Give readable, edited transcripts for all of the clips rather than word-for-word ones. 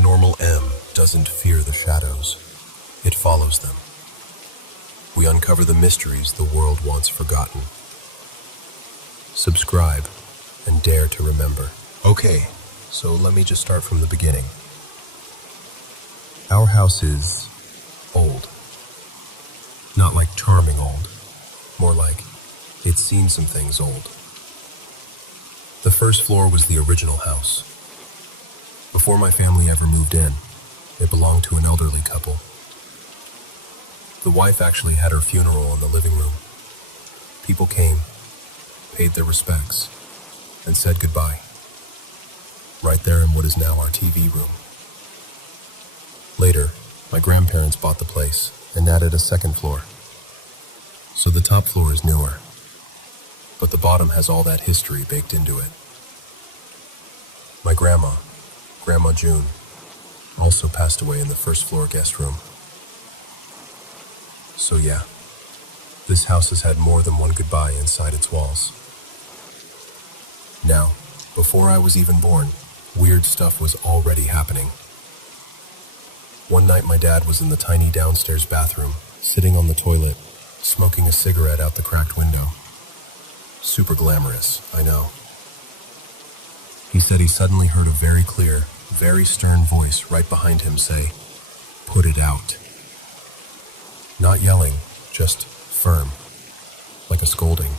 Paranormal M doesn't fear the shadows, it follows them. We uncover the mysteries the world wants forgotten. Subscribe and dare to remember. Okay, so let me just start from the beginning. Our house is old. Not like charming old, more like it's seen some things old. The first floor was the original house. Before my family ever moved in, it belonged to an elderly couple. The wife actually had her funeral in the living room. People came, paid their respects, and said goodbye. Right there in what is now our TV room. Later, my grandparents bought the place and added a second floor. So the top floor is newer, but the bottom has all that history baked into it. My Grandma June, also passed away in the first floor guest room. So yeah, this house has had more than one goodbye inside its walls. Now, before I was even born, weird stuff was already happening. One night my dad was in the tiny downstairs bathroom, sitting on the toilet, smoking a cigarette out the cracked window. Super glamorous, I know. He said he suddenly heard a very clear, very stern voice right behind him say, "Put it out." Not yelling, just firm, like a scolding.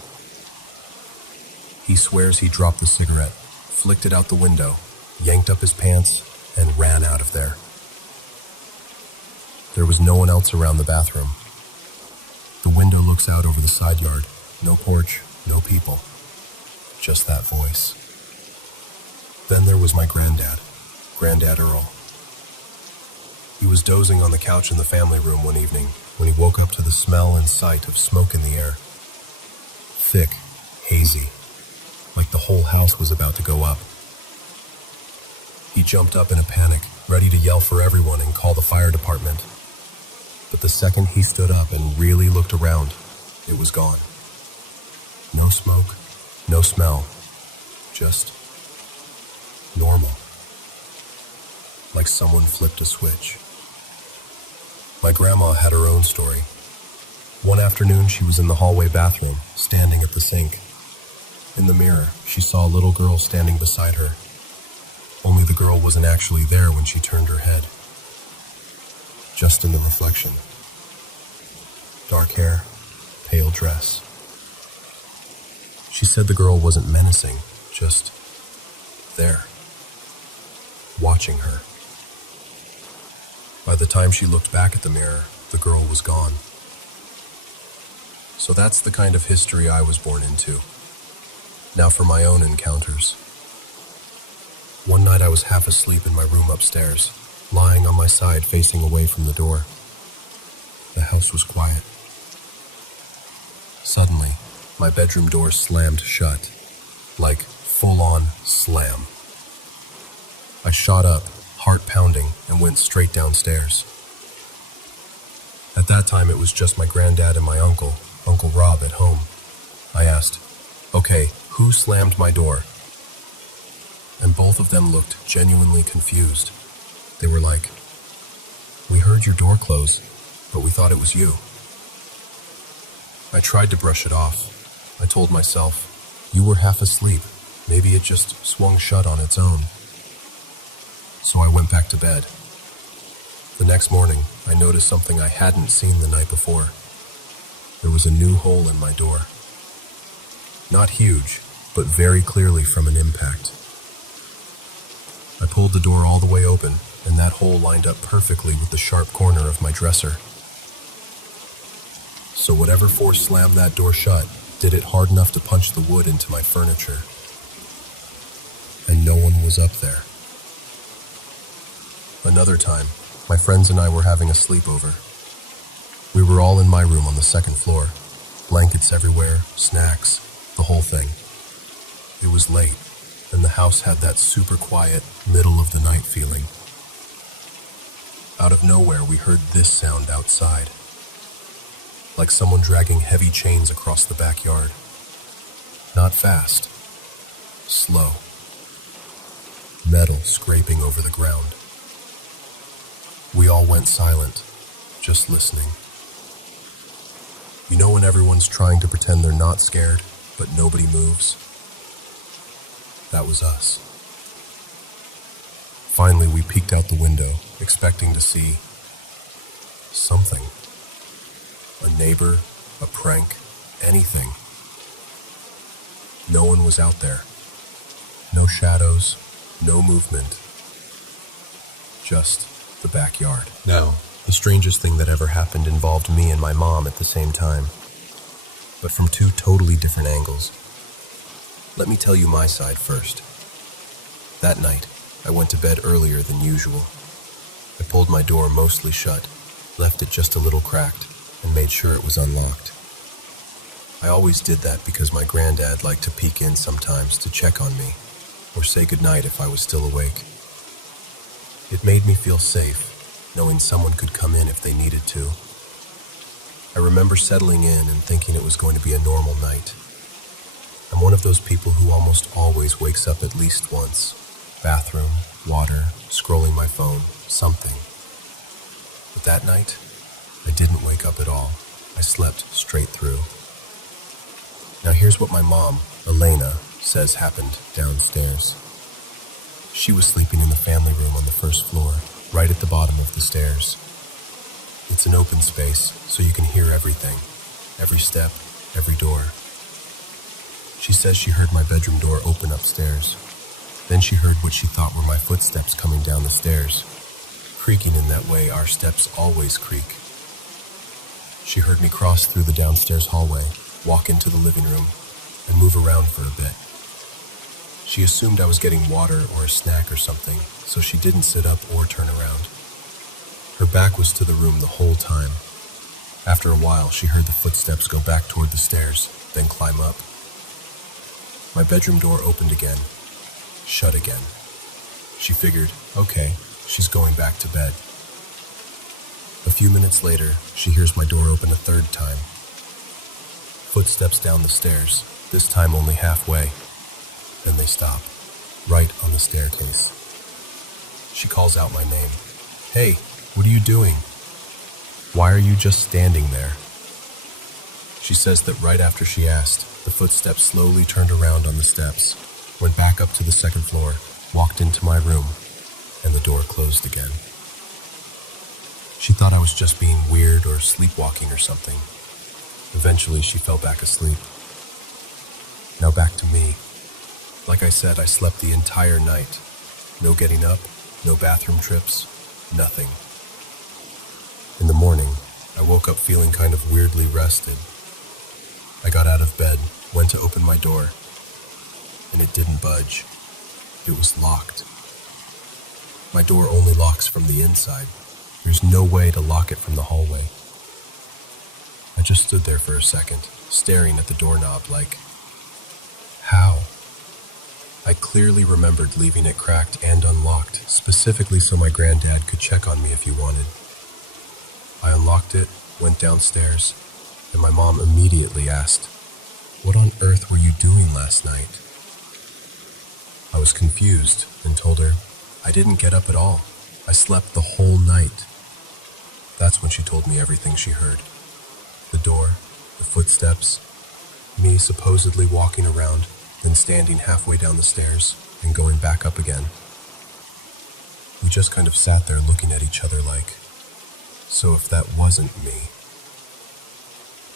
He swears he dropped the cigarette, flicked it out the window, yanked up his pants, and ran out of there. There was no one else around the bathroom. The window looks out over the side yard. No porch, no people. Just that voice. Then there was my Granddad Earl. He was dozing on the couch in the family room one evening when he woke up to the smell and sight of smoke in the air. Thick, hazy, like the whole house was about to go up. He jumped up in a panic, ready to yell for everyone and call the fire department. But the second he stood up and really looked around, it was gone. No smoke, no smell, just normal. Like someone flipped a switch. My grandma had her own story. One afternoon she was in the hallway bathroom, standing at the sink. In the mirror, she saw a little girl standing beside her. Only the girl wasn't actually there when she turned her head. Just in the reflection. Dark hair, pale dress. She said the girl wasn't menacing, just there, watching her. By the time she looked back at the mirror, the girl was gone. So that's the kind of history I was born into. Now for my own encounters. One night I was half asleep in my room upstairs, lying on my side facing away from the door. The house was quiet. Suddenly, my bedroom door slammed shut, like full-on slam. I shot up, heart pounding, and went straight downstairs. At that time, it was just my granddad and my Uncle Rob, at home. I asked, "Okay, who slammed my door?" And both of them looked genuinely confused. They were like, "We heard your door close, but we thought it was you." I tried to brush it off. I told myself, "You were half asleep. Maybe it just swung shut on its own." So I went back to bed. The next morning, I noticed something I hadn't seen the night before. There was a new hole in my door. Not huge, but very clearly from an impact. I pulled the door all the way open, and that hole lined up perfectly with the sharp corner of my dresser. So whatever force slammed that door shut did it hard enough to punch the wood into my furniture. And no one was up there. Another time, my friends and I were having a sleepover. We were all in my room on the second floor. Blankets everywhere, snacks, the whole thing. It was late, and the house had that super quiet, middle-of-the-night feeling. Out of nowhere, we heard this sound outside. Like someone dragging heavy chains across the backyard. Not fast. Slow. Metal scraping over the ground. We all went silent, just listening. You know when everyone's trying to pretend they're not scared, but nobody moves? That was us. Finally, we peeked out the window, expecting to see something. A neighbor, a prank, anything. No one was out there. No shadows, no movement. Just the backyard. Now, the strangest thing that ever happened involved me and my mom at the same time, but from two totally different angles. Let me tell you my side first. That night, I went to bed earlier than usual. I pulled my door mostly shut, left it just a little cracked, and made sure it was unlocked. I always did that because my granddad liked to peek in sometimes to check on me, or say goodnight if I was still awake. It made me feel safe, knowing someone could come in if they needed to. I remember settling in and thinking it was going to be a normal night. I'm one of those people who almost always wakes up at least once. Bathroom, water, scrolling my phone, something. But that night, I didn't wake up at all. I slept straight through. Now here's what my mom, Elena, says happened downstairs. She was sleeping in the family room on the first floor, right at the bottom of the stairs. It's an open space, so you can hear everything. Every step, every door. She says she heard my bedroom door open upstairs. Then she heard what she thought were my footsteps coming down the stairs, creaking in that way our steps always creak. She heard me cross through the downstairs hallway, walk into the living room, and move around for a bit. She assumed I was getting water or a snack or something, so she didn't sit up or turn around. Her back was to the room the whole time. After a while, she heard the footsteps go back toward the stairs, then climb up. My bedroom door opened again, shut again. She figured, okay, she's going back to bed. A few minutes later, she hears my door open a third time. Footsteps down the stairs, this time only halfway. Then they stop, right on the staircase. She calls out my name. Hey, what are you doing? Why are you just standing there? She says that right after she asked, the footsteps slowly turned around on the steps, went back up to the second floor, walked into my room, and the door closed again. She thought I was just being weird or sleepwalking or something. Eventually, she fell back asleep. Now back to me. Like I said, I slept the entire night. No getting up, no bathroom trips, nothing. In the morning, I woke up feeling kind of weirdly rested. I got out of bed, went to open my door, and it didn't budge. It was locked. My door only locks from the inside. There's no way to lock it from the hallway. I just stood there for a second, staring at the doorknob like, how? I clearly remembered leaving it cracked and unlocked, specifically so my granddad could check on me if he wanted. I unlocked it, went downstairs, and my mom immediately asked, "What on earth were you doing last night?" I was confused and told her, "I didn't get up at all. I slept the whole night." That's when she told me everything she heard. The door, the footsteps, me supposedly walking around, then standing halfway down the stairs and going back up again. We just kind of sat there looking at each other like, so if that wasn't me,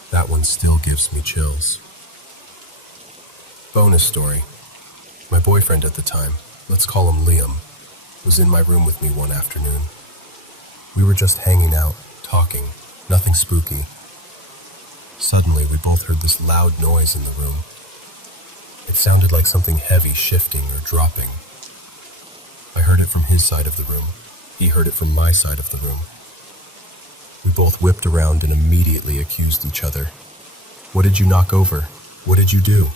that one still gives me chills. Bonus story. My boyfriend at the time, let's call him Liam, was in my room with me one afternoon. We were just hanging out, talking, nothing spooky. Suddenly, we both heard this loud noise in the room. It sounded like something heavy shifting or dropping. I heard it from his side of the room. He heard it from my side of the room. We both whipped around and immediately accused each other. "What did you knock over? What did you do?"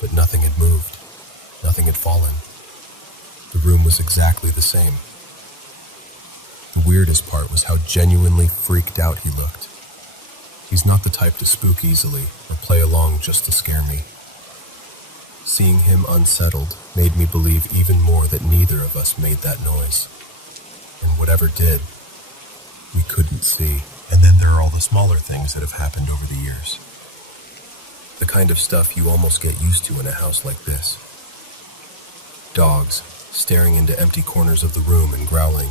But nothing had moved. Nothing had fallen. The room was exactly the same. The weirdest part was how genuinely freaked out he looked. He's not the type to spook easily or play along just to scare me. Seeing him unsettled made me believe even more that neither of us made that noise. and whatever did, we couldn't see. And then there are all the smaller things that have happened over the years. The kind of stuff you almost get used to in a house like this. Dogs staring into empty corners of the room and growling,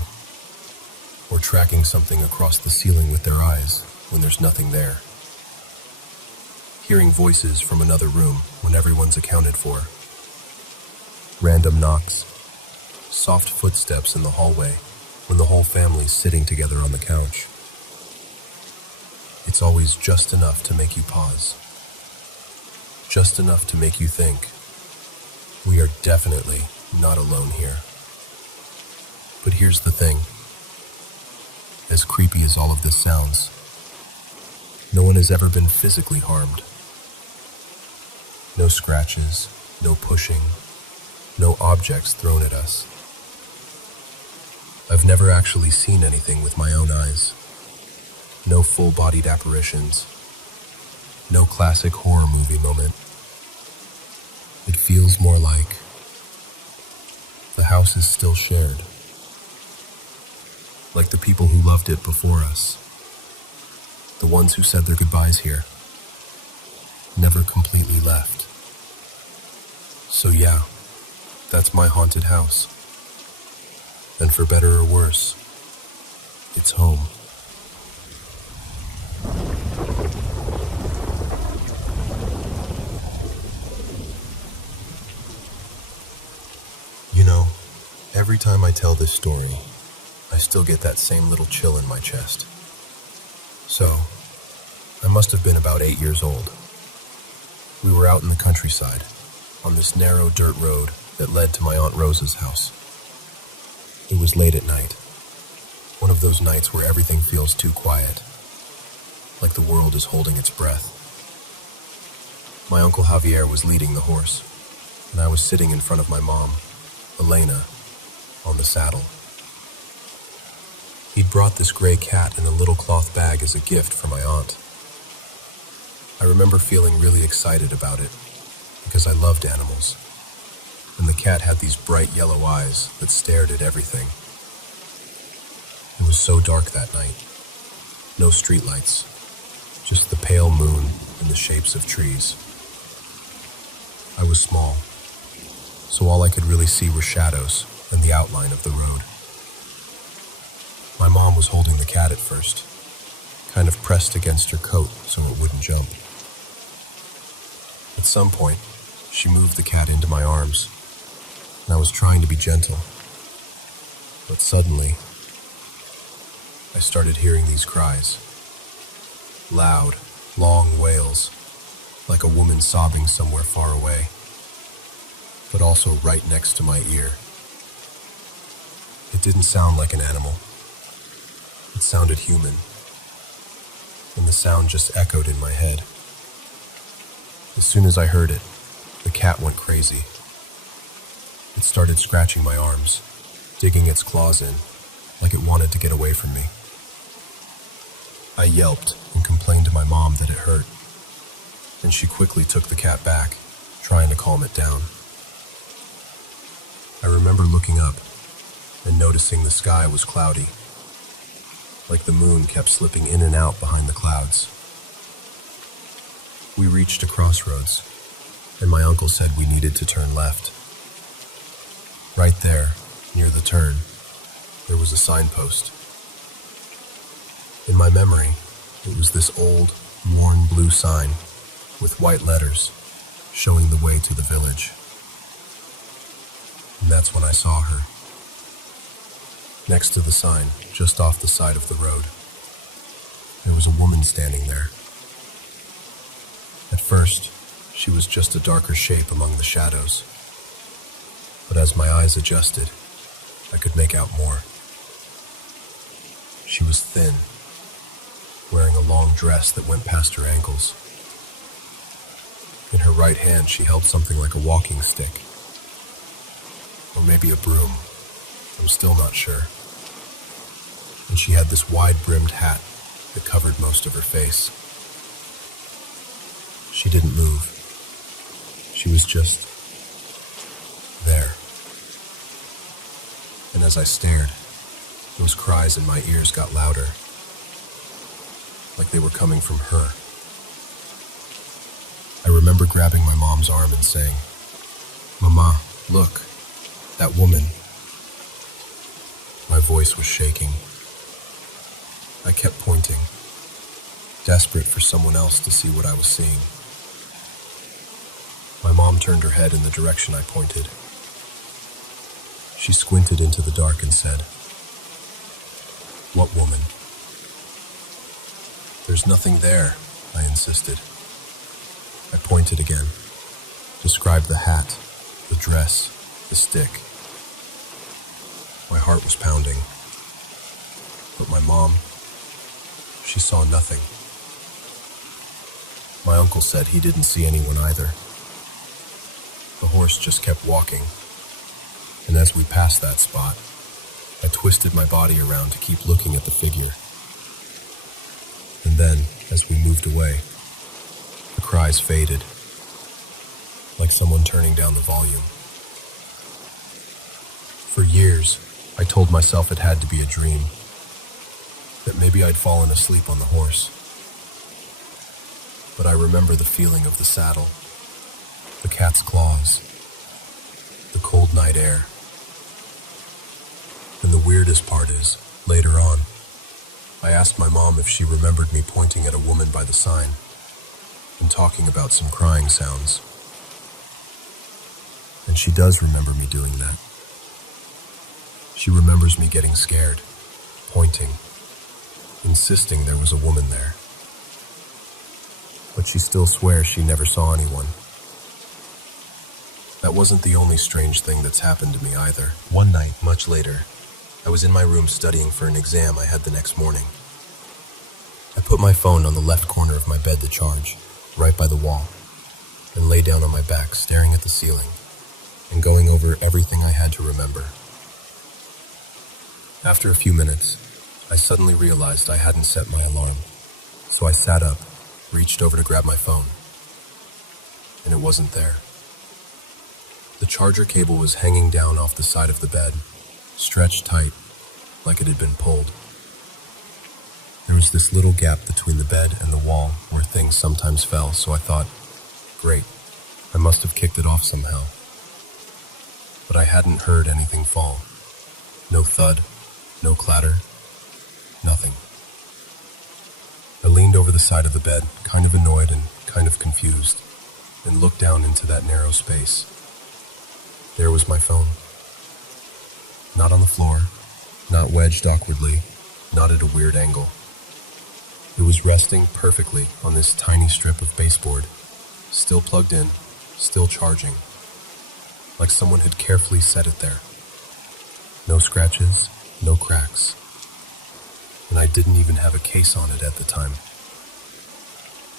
or tracking something across the ceiling with their eyes when there's nothing there. Hearing voices from another room when everyone's accounted for. Random knocks, soft footsteps in the hallway when the whole family's sitting together on the couch. It's always just enough to make you pause. Just enough to make you think, we are definitely not alone here. But here's the thing. As creepy as all of this sounds, no one has ever been physically harmed. No scratches, no pushing, no objects thrown at us. I've never actually seen anything with my own eyes. No full-bodied apparitions. No classic horror movie moment. It feels more like the house is still shared. Like the people who loved it before us. The ones who said their goodbyes here. Never completely left. So yeah, that's my haunted house. And for better or worse, it's home. You know, every time I tell this story, I still get that same little chill in my chest. So, I must have been about 8 years old. We were out in the countryside, on this narrow dirt road that led to my Aunt Rosa's house. It was late at night, one of those nights where everything feels too quiet, like the world is holding its breath. My Uncle Javier was leading the horse, and I was sitting in front of my mom, Elena, on the saddle. He'd brought this gray cat in a little cloth bag as a gift for my aunt. I remember feeling really excited about it, because I loved animals, and the cat had these bright yellow eyes that stared at everything. It was so dark that night. No streetlights, just the pale moon and the shapes of trees. I was small, so all I could really see were shadows and the outline of the road. My mom was holding the cat at first, kind of pressed against her coat so it wouldn't jump. At some point, she moved the cat into my arms, and I was trying to be gentle. But suddenly, I started hearing these cries. Loud, long wails, like a woman sobbing somewhere far away, but also right next to my ear. It didn't sound like an animal. It sounded human, and the sound just echoed in my head. As soon as I heard it, the cat went crazy. It started scratching my arms, digging its claws in, like it wanted to get away from me. I yelped and complained to my mom that it hurt, and she quickly took the cat back, trying to calm it down. I remember looking up and noticing the sky was cloudy, like the moon kept slipping in and out behind the clouds. We reached a crossroads, and my uncle said we needed to turn left. Right there, near the turn, there was a signpost. In my memory, it was this old, worn blue sign with white letters showing the way to the village. And that's when I saw her. Next to the sign, just off the side of the road, there was a woman standing there. At first, she was just a darker shape among the shadows. But as my eyes adjusted, I could make out more. She was thin, wearing a long dress that went past her ankles. In her right hand, she held something like a walking stick, or maybe a broom. I'm still not sure. And she had this wide-brimmed hat that covered most of her face. She didn't move. She was just there. And as I stared, Those cries in my ears got louder, like they were coming from her. I remember grabbing my mom's arm and saying, "Mama, look, that woman." My voice was shaking. I kept pointing, desperate for someone else to see what I was seeing. My mom turned her head in the direction I pointed. She squinted into the dark and said, "What woman?" "There's nothing there," I insisted. I pointed again, described the hat, the dress, the stick. My heart was pounding. But my mom, she saw nothing. My uncle said he didn't see anyone either. The horse just kept walking, and as we passed that spot, I twisted my body around to keep looking at the figure. And then, as we moved away, the cries faded, like someone turning down the volume. For years, I told myself it had to be a dream, that maybe I'd fallen asleep on the horse. But I remember the feeling of the saddle, the cat's claws, the cold night air. And the weirdest part is, later on, I asked my mom if she remembered me pointing at a woman by the sign and talking about some crying sounds. And she does remember me doing that. She remembers me getting scared, pointing, insisting there was a woman there. But she still swears she never saw anyone. That wasn't the only strange thing that's happened to me either. One night, much later, I was in my room studying for an exam I had the next morning. I put my phone on the left corner of my bed to charge, right by the wall, and lay down on my back staring at the ceiling and going over everything I had to remember. After a few minutes, I suddenly realized I hadn't set my alarm, so I sat up, reached over to grab my phone, and it wasn't there. The charger cable was hanging down off the side of the bed, stretched tight, like it had been pulled. There was this little gap between the bed and the wall where things sometimes fell, so I thought, great, I must have kicked it off somehow. But I hadn't heard anything fall. No thud, no clatter, nothing. I leaned over the side of the bed, kind of annoyed and kind of confused, and looked down into that narrow space. There was my phone. Not on the floor, not wedged awkwardly, not at a weird angle. It was resting perfectly on this tiny strip of baseboard, still plugged in, still charging, like someone had carefully set it there. No scratches, no cracks. And I didn't even have a case on it at the time.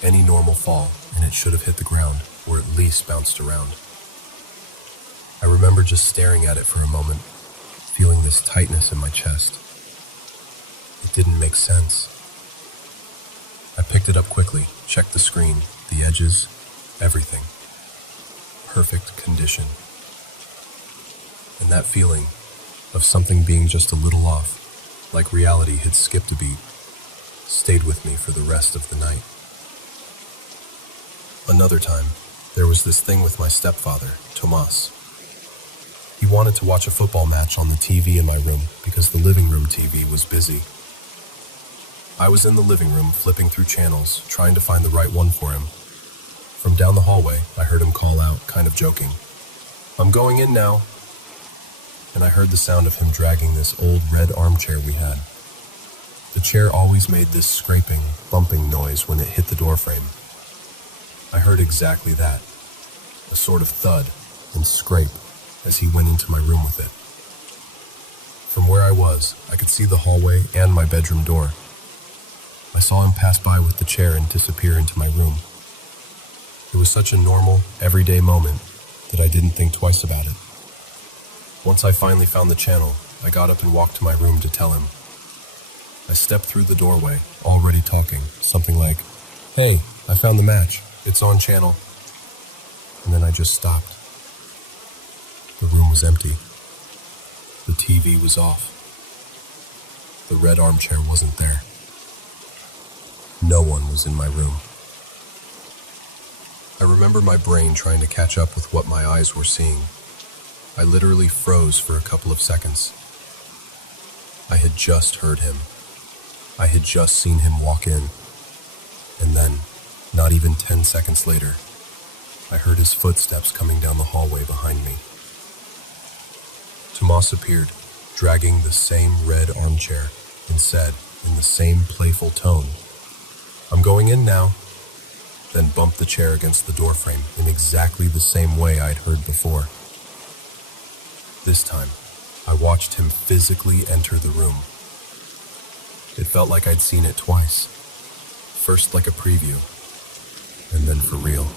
Any normal fall, and it should have hit the ground, or at least bounced around. I remember just staring at it for a moment, feeling this tightness in my chest. It didn't make sense. I picked it up quickly, checked the screen, the edges, everything. Perfect condition. And that feeling of something being just a little off, like reality had skipped a beat, stayed with me for the rest of the night. Another time, there was this thing with my stepfather, Tomas. He wanted to watch a football match on the TV in my room because the living room TV was busy. I was in the living room flipping through channels, trying to find the right one for him. From down the hallway, I heard him call out, kind of joking, "I'm going in now." And I heard the sound of him dragging this old red armchair we had. The chair always made this scraping, bumping noise when it hit the doorframe. I heard exactly that, a sort of thud and scrape as he went into my room with it. From where I was, I could see the hallway and my bedroom door. I saw him pass by with the chair and disappear into my room. It was such a normal, everyday moment that I didn't think twice about it. Once I finally found the channel, I got up and walked to my room to tell him. I stepped through the doorway, already talking, something like, "Hey, I found the match. It's on channel." And then I just stopped. The room was empty. The TV was off. The red armchair wasn't there. No one was in my room. I remember my brain trying to catch up with what my eyes were seeing. I literally froze for a couple of seconds. I had just heard him. I had just seen him walk in. And then, not even 10 seconds later, I heard his footsteps coming down the hallway behind me. Tomas appeared, dragging the same red armchair, and said, in the same playful tone, "I'm going in now," then bumped the chair against the doorframe in exactly the same way I'd heard before. This time, I watched him physically enter the room. It felt like I'd seen it twice. First like a preview, and then for real.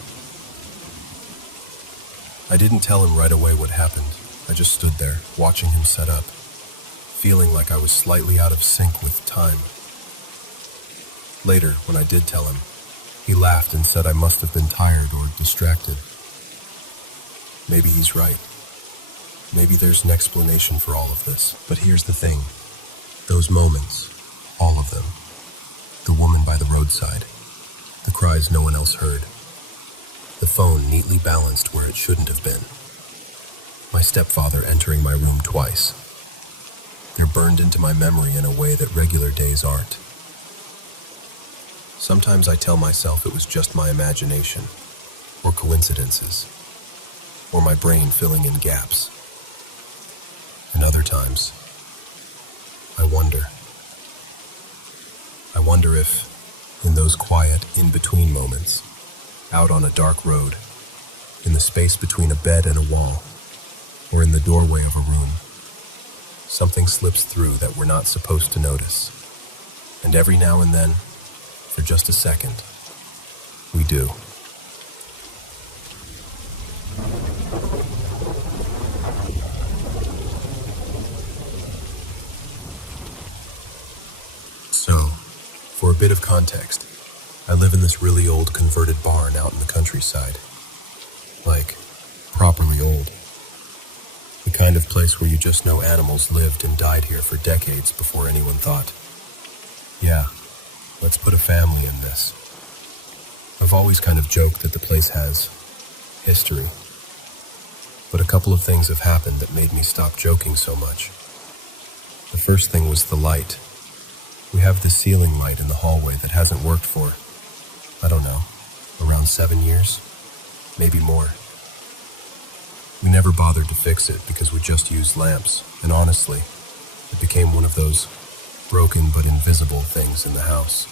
I didn't tell him right away what happened. I just stood there, watching him set up, feeling like I was slightly out of sync with time. Later, when I did tell him, he laughed and said I must have been tired or distracted. Maybe he's right. Maybe there's an explanation for all of this. But here's the thing. Those moments, all of them. The woman by the roadside. The cries no one else heard. The phone neatly balanced where it shouldn't have been. My stepfather entering my room twice. They're burned into my memory in a way that regular days aren't. Sometimes I tell myself it was just my imagination, or coincidences, or my brain filling in gaps. And other times, I wonder if, in those quiet, in-between moments, out on a dark road, in the space between a bed and a wall, or in the doorway of a room, something slips through that we're not supposed to notice. And every now and then, for just a second, we do. So, for a bit of context, I live in this really old converted barn out in the countryside. Like, properly old. The kind of place where you just know animals lived and died here for decades before anyone thought, yeah, let's put a family in this. I've always kind of joked that the place has history. But a couple of things have happened that made me stop joking so much. The first thing was the light. We have this ceiling light in the hallway that hasn't worked for, I don't know, around 7 years, maybe more. We never bothered to fix it because we just used lamps, and honestly, it became one of those broken but invisible things in the house.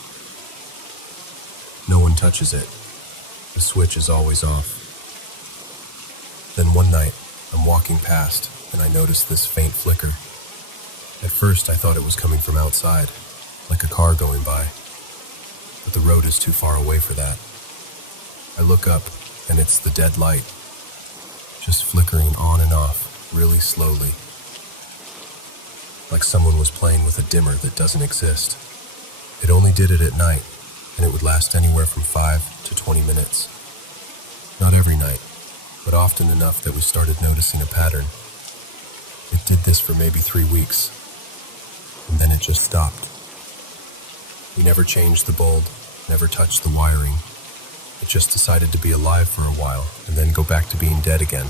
No one touches it. The switch is always off. Then one night, I'm walking past, and I notice this faint flicker. At first, I thought it was coming from outside, like a car going by. But the road is too far away for that. I look up, and it's the dead light, just flickering on and off, really slowly. Like someone was playing with a dimmer that doesn't exist. It only did it at night, and it would last anywhere from 5 to 20 minutes. Not every night, but often enough that we started noticing a pattern. It did this for maybe 3 weeks, and then it just stopped. We never changed the bulb, never touched the wiring. It just decided to be alive for a while, and then go back to being dead again.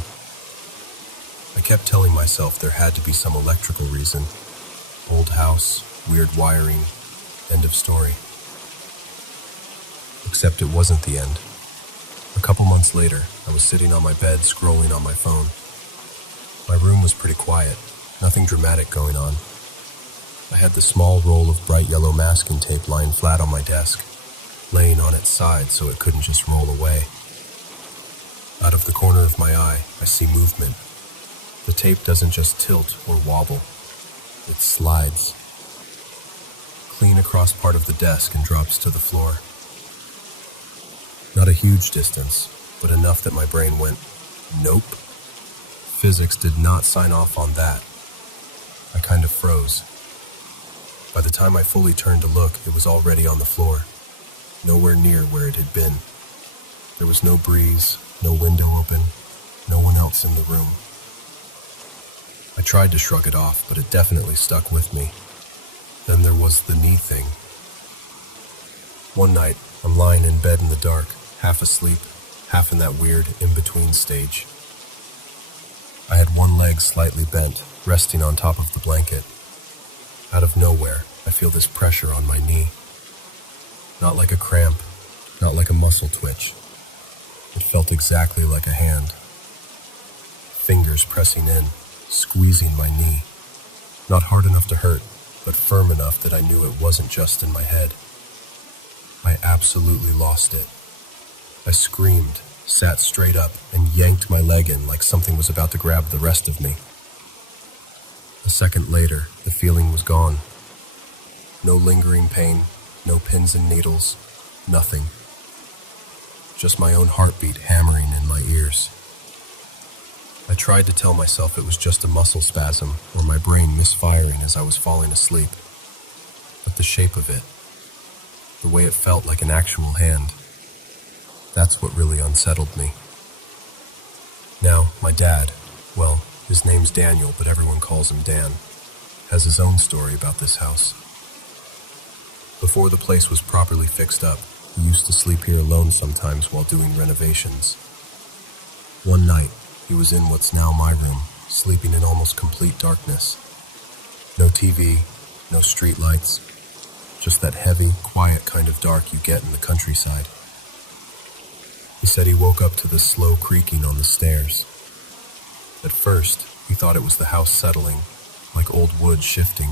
I kept telling myself there had to be some electrical reason. Old house, weird wiring, end of story. Except it wasn't the end. A couple months later, I was sitting on my bed scrolling on my phone. My room was pretty quiet, nothing dramatic going on. I had the small roll of bright yellow masking tape lying flat on my desk, laying on its side so it couldn't just roll away. Out of the corner of my eye, I see movement. The tape doesn't just tilt or wobble, it slides. Clean across part of the desk and drops to the floor. Not a huge distance, but enough that my brain went, nope. Physics did not sign off on that. I kind of froze. By the time I fully turned to look, it was already on the floor, nowhere near where it had been. There was no breeze, no window open, no one else in the room. I tried to shrug it off, but it definitely stuck with me. Then there was the knee thing. One night, I'm lying in bed in the dark, half asleep, half in that weird in-between stage. I had one leg slightly bent, resting on top of the blanket. Out of nowhere, I feel this pressure on my knee. Not like a cramp, not like a muscle twitch. It felt exactly like a hand. Fingers pressing in, squeezing my knee. Not hard enough to hurt, but firm enough that I knew it wasn't just in my head. I absolutely lost it. I screamed, sat straight up, and yanked my leg in like something was about to grab the rest of me. A second later, the feeling was gone. No lingering pain, no pins and needles, nothing. Just my own heartbeat hammering in my ears. I tried to tell myself it was just a muscle spasm or my brain misfiring as I was falling asleep. But the shape of it, the way it felt like an actual hand, that's what really unsettled me. Now, my dad, well, his name's Daniel, but everyone calls him Dan, has his own story about this house. Before the place was properly fixed up, he used to sleep here alone sometimes while doing renovations. One night, he was in what's now my room, sleeping in almost complete darkness. No TV, no street lights, just that heavy, quiet kind of dark you get in the countryside. He said he woke up to the slow creaking on the stairs. At first, he thought it was the house settling, like old wood shifting.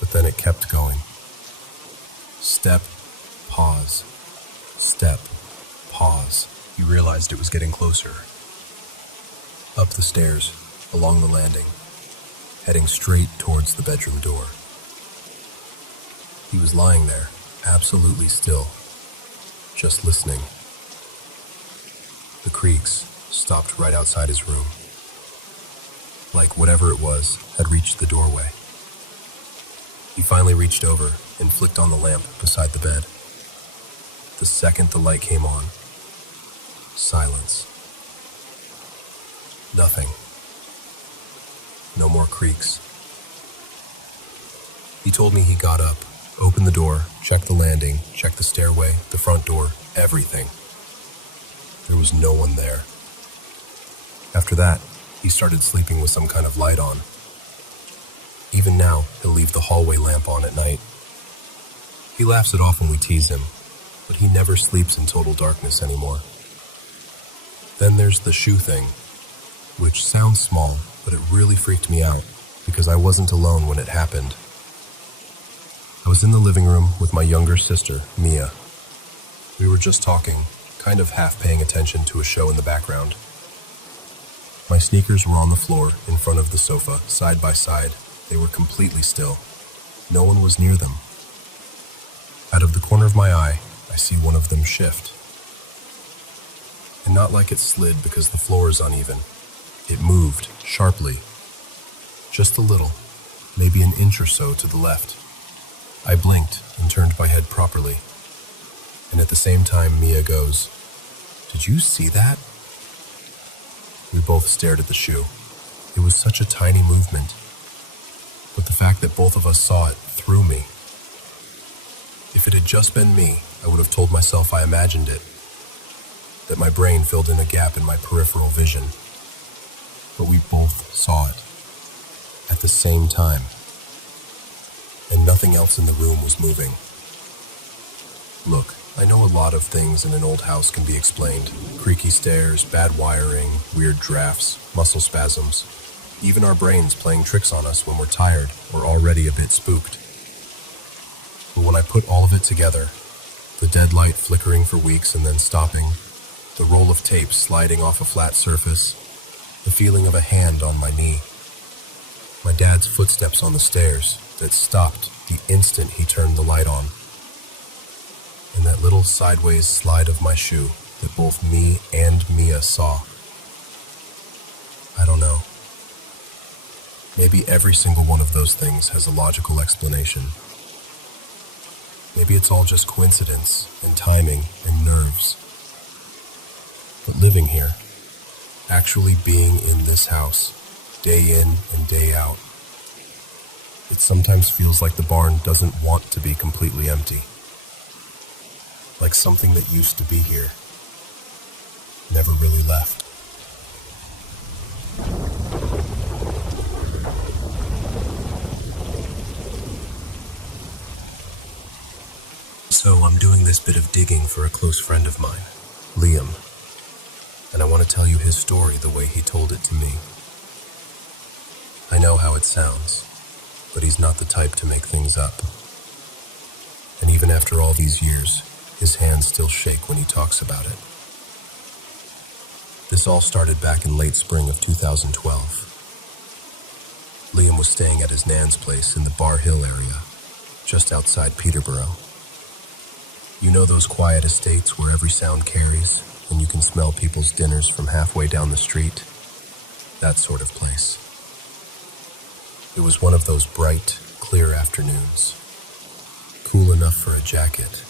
But then it kept going. Step, pause, step, pause. He realized it was getting closer. Up the stairs, along the landing, heading straight towards the bedroom door. He was lying there, absolutely still, just listening. The creaks stopped right outside his room. Like whatever it was had reached the doorway. He finally reached over and flicked on the lamp beside the bed. The second the light came on, silence. Nothing. No more creaks. He told me he got up, opened the door, checked the landing, checked the stairway, the front door, everything. There was no one there. After that, he started sleeping with some kind of light on. Even now, he'll leave the hallway lamp on at night. He laughs it off when we tease him, but he never sleeps in total darkness anymore. Then there's the shoe thing, which sounds small, but it really freaked me out because I wasn't alone when it happened. I was in the living room with my younger sister, Mia. We were just talking, kind of half paying attention to a show in the background. My sneakers were on the floor in front of the sofa, side by side. They were completely still. No one was near them. Out of the corner of my eye, I see one of them shift. And not like it slid because the floor is uneven. It moved, sharply. Just a little, maybe an inch or so to the left. I blinked and turned my head properly. And at the same time, Mia goes, "Did you see that?" We both stared at the shoe. It was such a tiny movement. But the fact that both of us saw it threw me. If it had just been me, I would have told myself I imagined it, that my brain filled in a gap in my peripheral vision. But we both saw it at the same time, and nothing else in the room was moving. Look, I know a lot of things in an old house can be explained. Creaky stairs, bad wiring, weird drafts, muscle spasms, even our brains playing tricks on us when we're tired or already a bit spooked. But when I put all of it together, the dead light flickering for weeks and then stopping, the roll of tape sliding off a flat surface, the feeling of a hand on my knee, my dad's footsteps on the stairs that stopped the instant he turned the light on, and that little sideways slide of my shoe that both me and Mia saw. I don't know. Maybe every single one of those things has a logical explanation. Maybe it's all just coincidence and timing and nerves. But living here, actually being in this house, day in and day out, It sometimes feels like the barn doesn't want to be completely empty. Like something that used to be here never really left. So I'm doing this bit of digging for a close friend of mine, Liam, and I want to tell you his story the way he told it to me. I know how it sounds, but he's not the type to make things up. And even after all these years, his hands still shake when he talks about it. This all started back in late spring of 2012. Liam was staying at his nan's place in the Bar Hill area, just outside Peterborough. You know those quiet estates where every sound carries, and you can smell people's dinners from halfway down the street? That sort of place. It was one of those bright, clear afternoons. Cool enough for a jacket,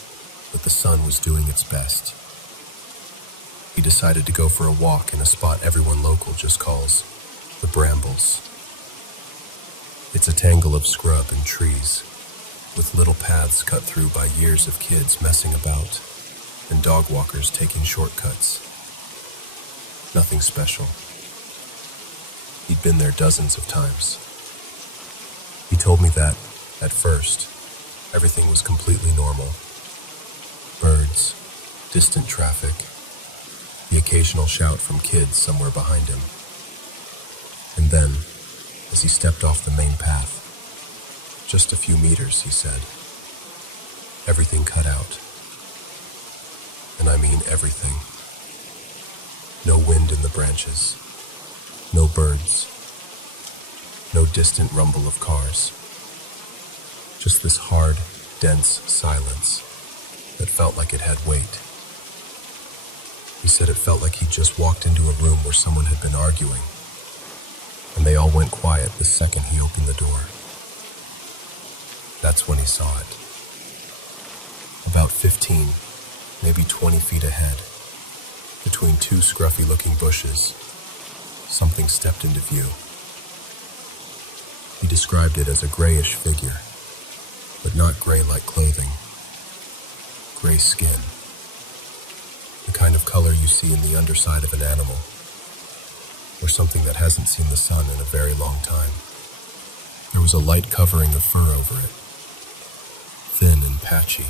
but the sun was doing its best. He decided to go for a walk in a spot everyone local just calls the Brambles. It's a tangle of scrub and trees, with little paths cut through by years of kids messing about and dog walkers taking shortcuts. Nothing special. He'd been there dozens of times. He told me that, at first, everything was completely normal. Birds, distant traffic, the occasional shout from kids somewhere behind him. And then, as he stepped off the main path, just a few meters, he said, everything cut out. And I mean everything. No wind in the branches, no birds, no distant rumble of cars. Just this hard, dense silence that felt like it had weight. He said it felt like he just walked into a room where someone had been arguing, and they all went quiet the second he opened the door. That's when he saw it. About 15, maybe 20 feet ahead, between two scruffy-looking bushes, something stepped into view. He described it as a grayish figure, but not gray like clothing. Gray skin. The kind of color you see in the underside of an animal, or something that hasn't seen the sun in a very long time. There was a light covering of fur over it, thin and patchy,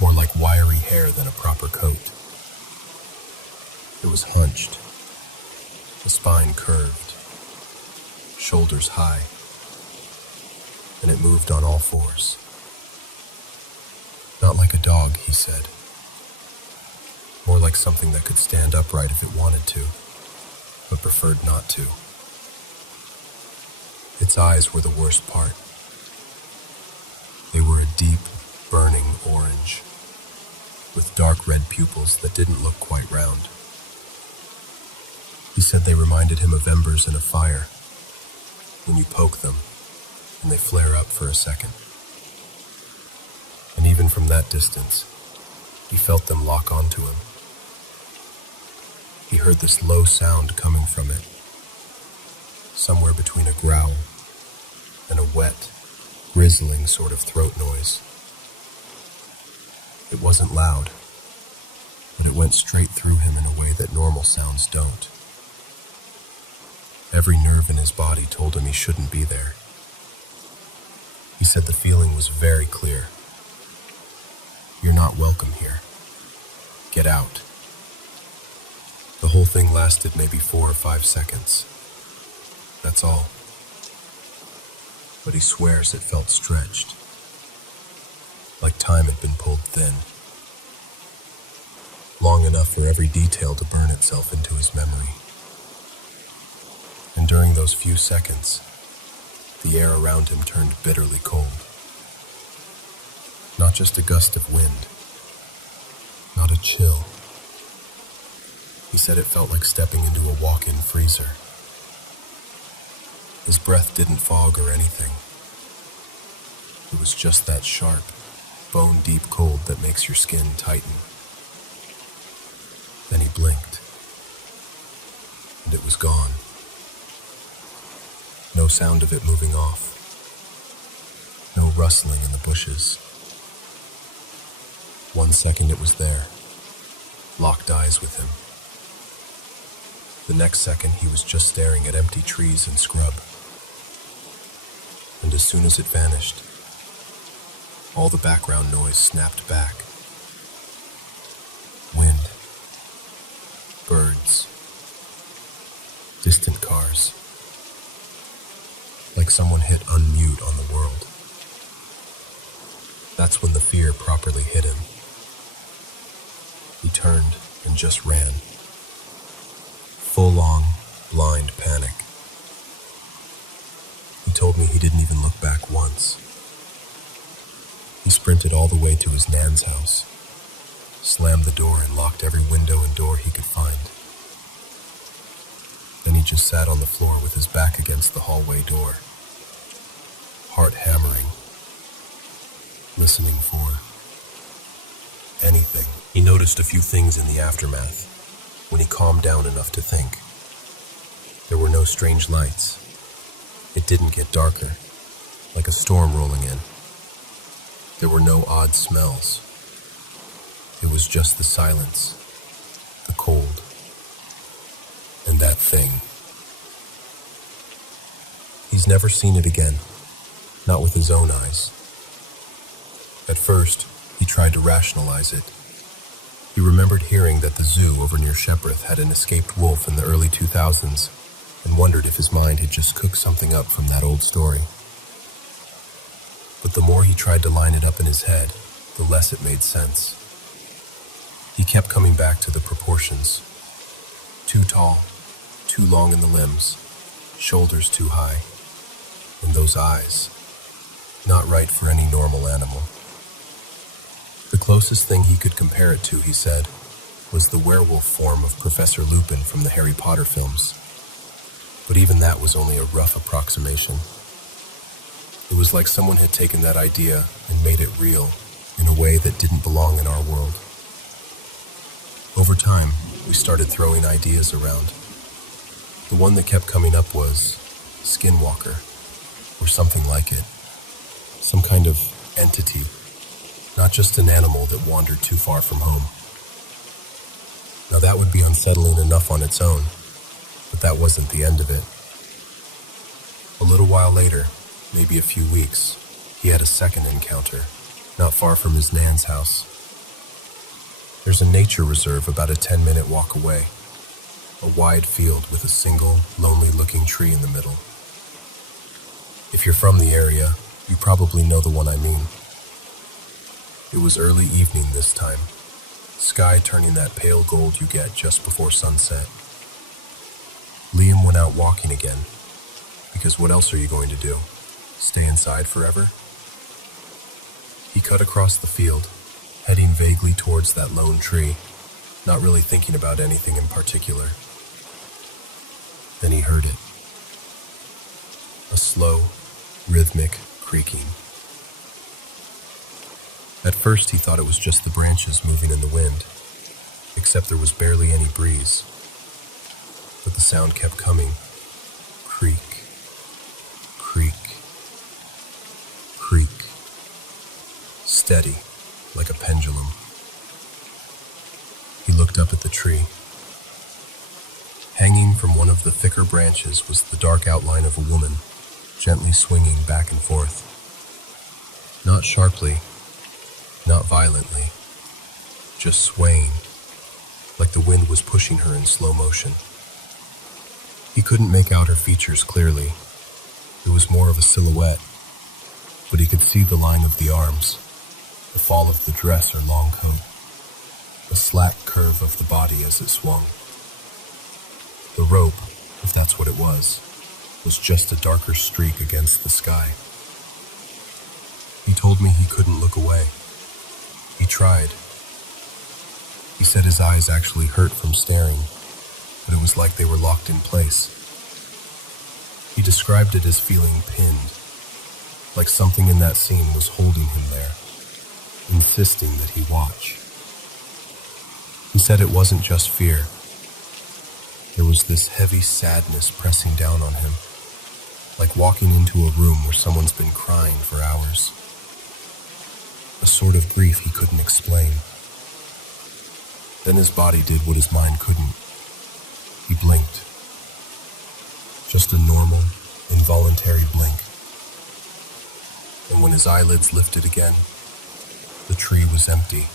more like wiry hair than a proper coat. It was hunched, the spine curved, shoulders high, and it moved on all fours. Not like a dog, he said. More like something that could stand upright if it wanted to, but preferred not to. Its eyes were the worst part. They were a deep, burning orange, with dark red pupils that didn't look quite round. He said they reminded him of embers in a fire, when you poke them, and they flare up for a second. And even from that distance, he felt them lock onto him. He heard this low sound coming from it, somewhere between a growl and a wet, grisling sort of throat noise. It wasn't loud, but it went straight through him in a way that normal sounds don't. Every nerve in his body told him he shouldn't be there. He said the feeling was very clear. You're not welcome here. Get out. The whole thing lasted maybe 4 or 5 seconds. That's all. But he swears it felt stretched, like time had been pulled thin, long enough for every detail to burn itself into his memory. And during those few seconds, the air around him turned bitterly cold. Not just a gust of wind, not a chill. He said it felt like stepping into a walk-in freezer. His breath didn't fog or anything. It was just that sharp, bone-deep cold that makes your skin tighten. Then he blinked, and it was gone. No sound of it moving off. rustling in the bushes. 1 second it was there, locked eyes with him. The next second he was just staring at empty trees and scrub. And as soon as it vanished, all the background noise snapped back. Wind, birds, distant cars. Like someone hit unmute on the world. That's when the fear properly hit him. He turned and just ran. Full-on, blind panic. He told me he didn't even look back once. He sprinted all the way to his nan's house, slammed the door and locked every window and door he could find. Then he just sat on the floor with his back against the hallway door, heart hammering, listening for anything. He noticed a few things in the aftermath when he calmed down enough to think. There were no strange lights. It didn't get darker, like a storm rolling in. There were no odd smells. It was just the silence, the cold, and that thing. He's never seen it again, not with his own eyes. At first, he tried to rationalize it. He remembered hearing that the zoo over near Shepreth had an escaped wolf in the early 2000s and wondered if his mind had just cooked something up from that old story. But the more he tried to line it up in his head, the less it made sense. He kept coming back to the proportions. Too tall, too long in the limbs, shoulders too high, and those eyes, not right for any normal animal. The closest thing he could compare it to, he said, was the werewolf form of Professor Lupin from the Harry Potter films. But even that was only a rough approximation. It was like someone had taken that idea and made it real in a way that didn't belong in our world. Over time, we started throwing ideas around. The one that kept coming up was Skinwalker, or something like it. Some kind of entity, not just an animal that wandered too far from home. Now that would be unsettling enough on its own, but that wasn't the end of it. A little while later, maybe a few weeks, he had a second encounter, not far from his nan's house. There's a nature reserve about a 10-minute walk away, a wide field with a single, lonely-looking tree in the middle. If you're from the area, you probably know the one I mean. It was early evening this time, sky turning that pale gold you get just before sunset. Liam went out walking again, because what else are you going to do? Stay inside forever? He cut across the field, heading vaguely towards that lone tree, not really thinking about anything in particular. Then he heard it. A slow, rhythmic creaking. At first he thought it was just the branches moving in the wind, except there was barely any breeze. But the sound kept coming. Creak, creak, creak. Steady, like a pendulum. He looked up at the tree. Hanging from one of the thicker branches was the dark outline of a woman, gently swinging back and forth. Not sharply, not violently, just swaying, like the wind was pushing her in slow motion. He couldn't make out her features clearly. It was more of a silhouette, but he could see the line of the arms, the fall of the dress or long coat, the slack curve of the body as it swung. The rope, if that's what it was just a darker streak against the sky. He told me he couldn't look away. He tried. He said his eyes actually hurt from staring, but it was like they were locked in place. He described it as feeling pinned, like something in that scene was holding him there, insisting that he watch. He said it wasn't just fear. There was this heavy sadness pressing down on him, like walking into a room where someone's been crying for hours. a sort of grief he couldn't explain. Then his body did what his mind couldn't. He blinked. Just a normal, involuntary blink. And when his eyelids lifted again, the tree was empty.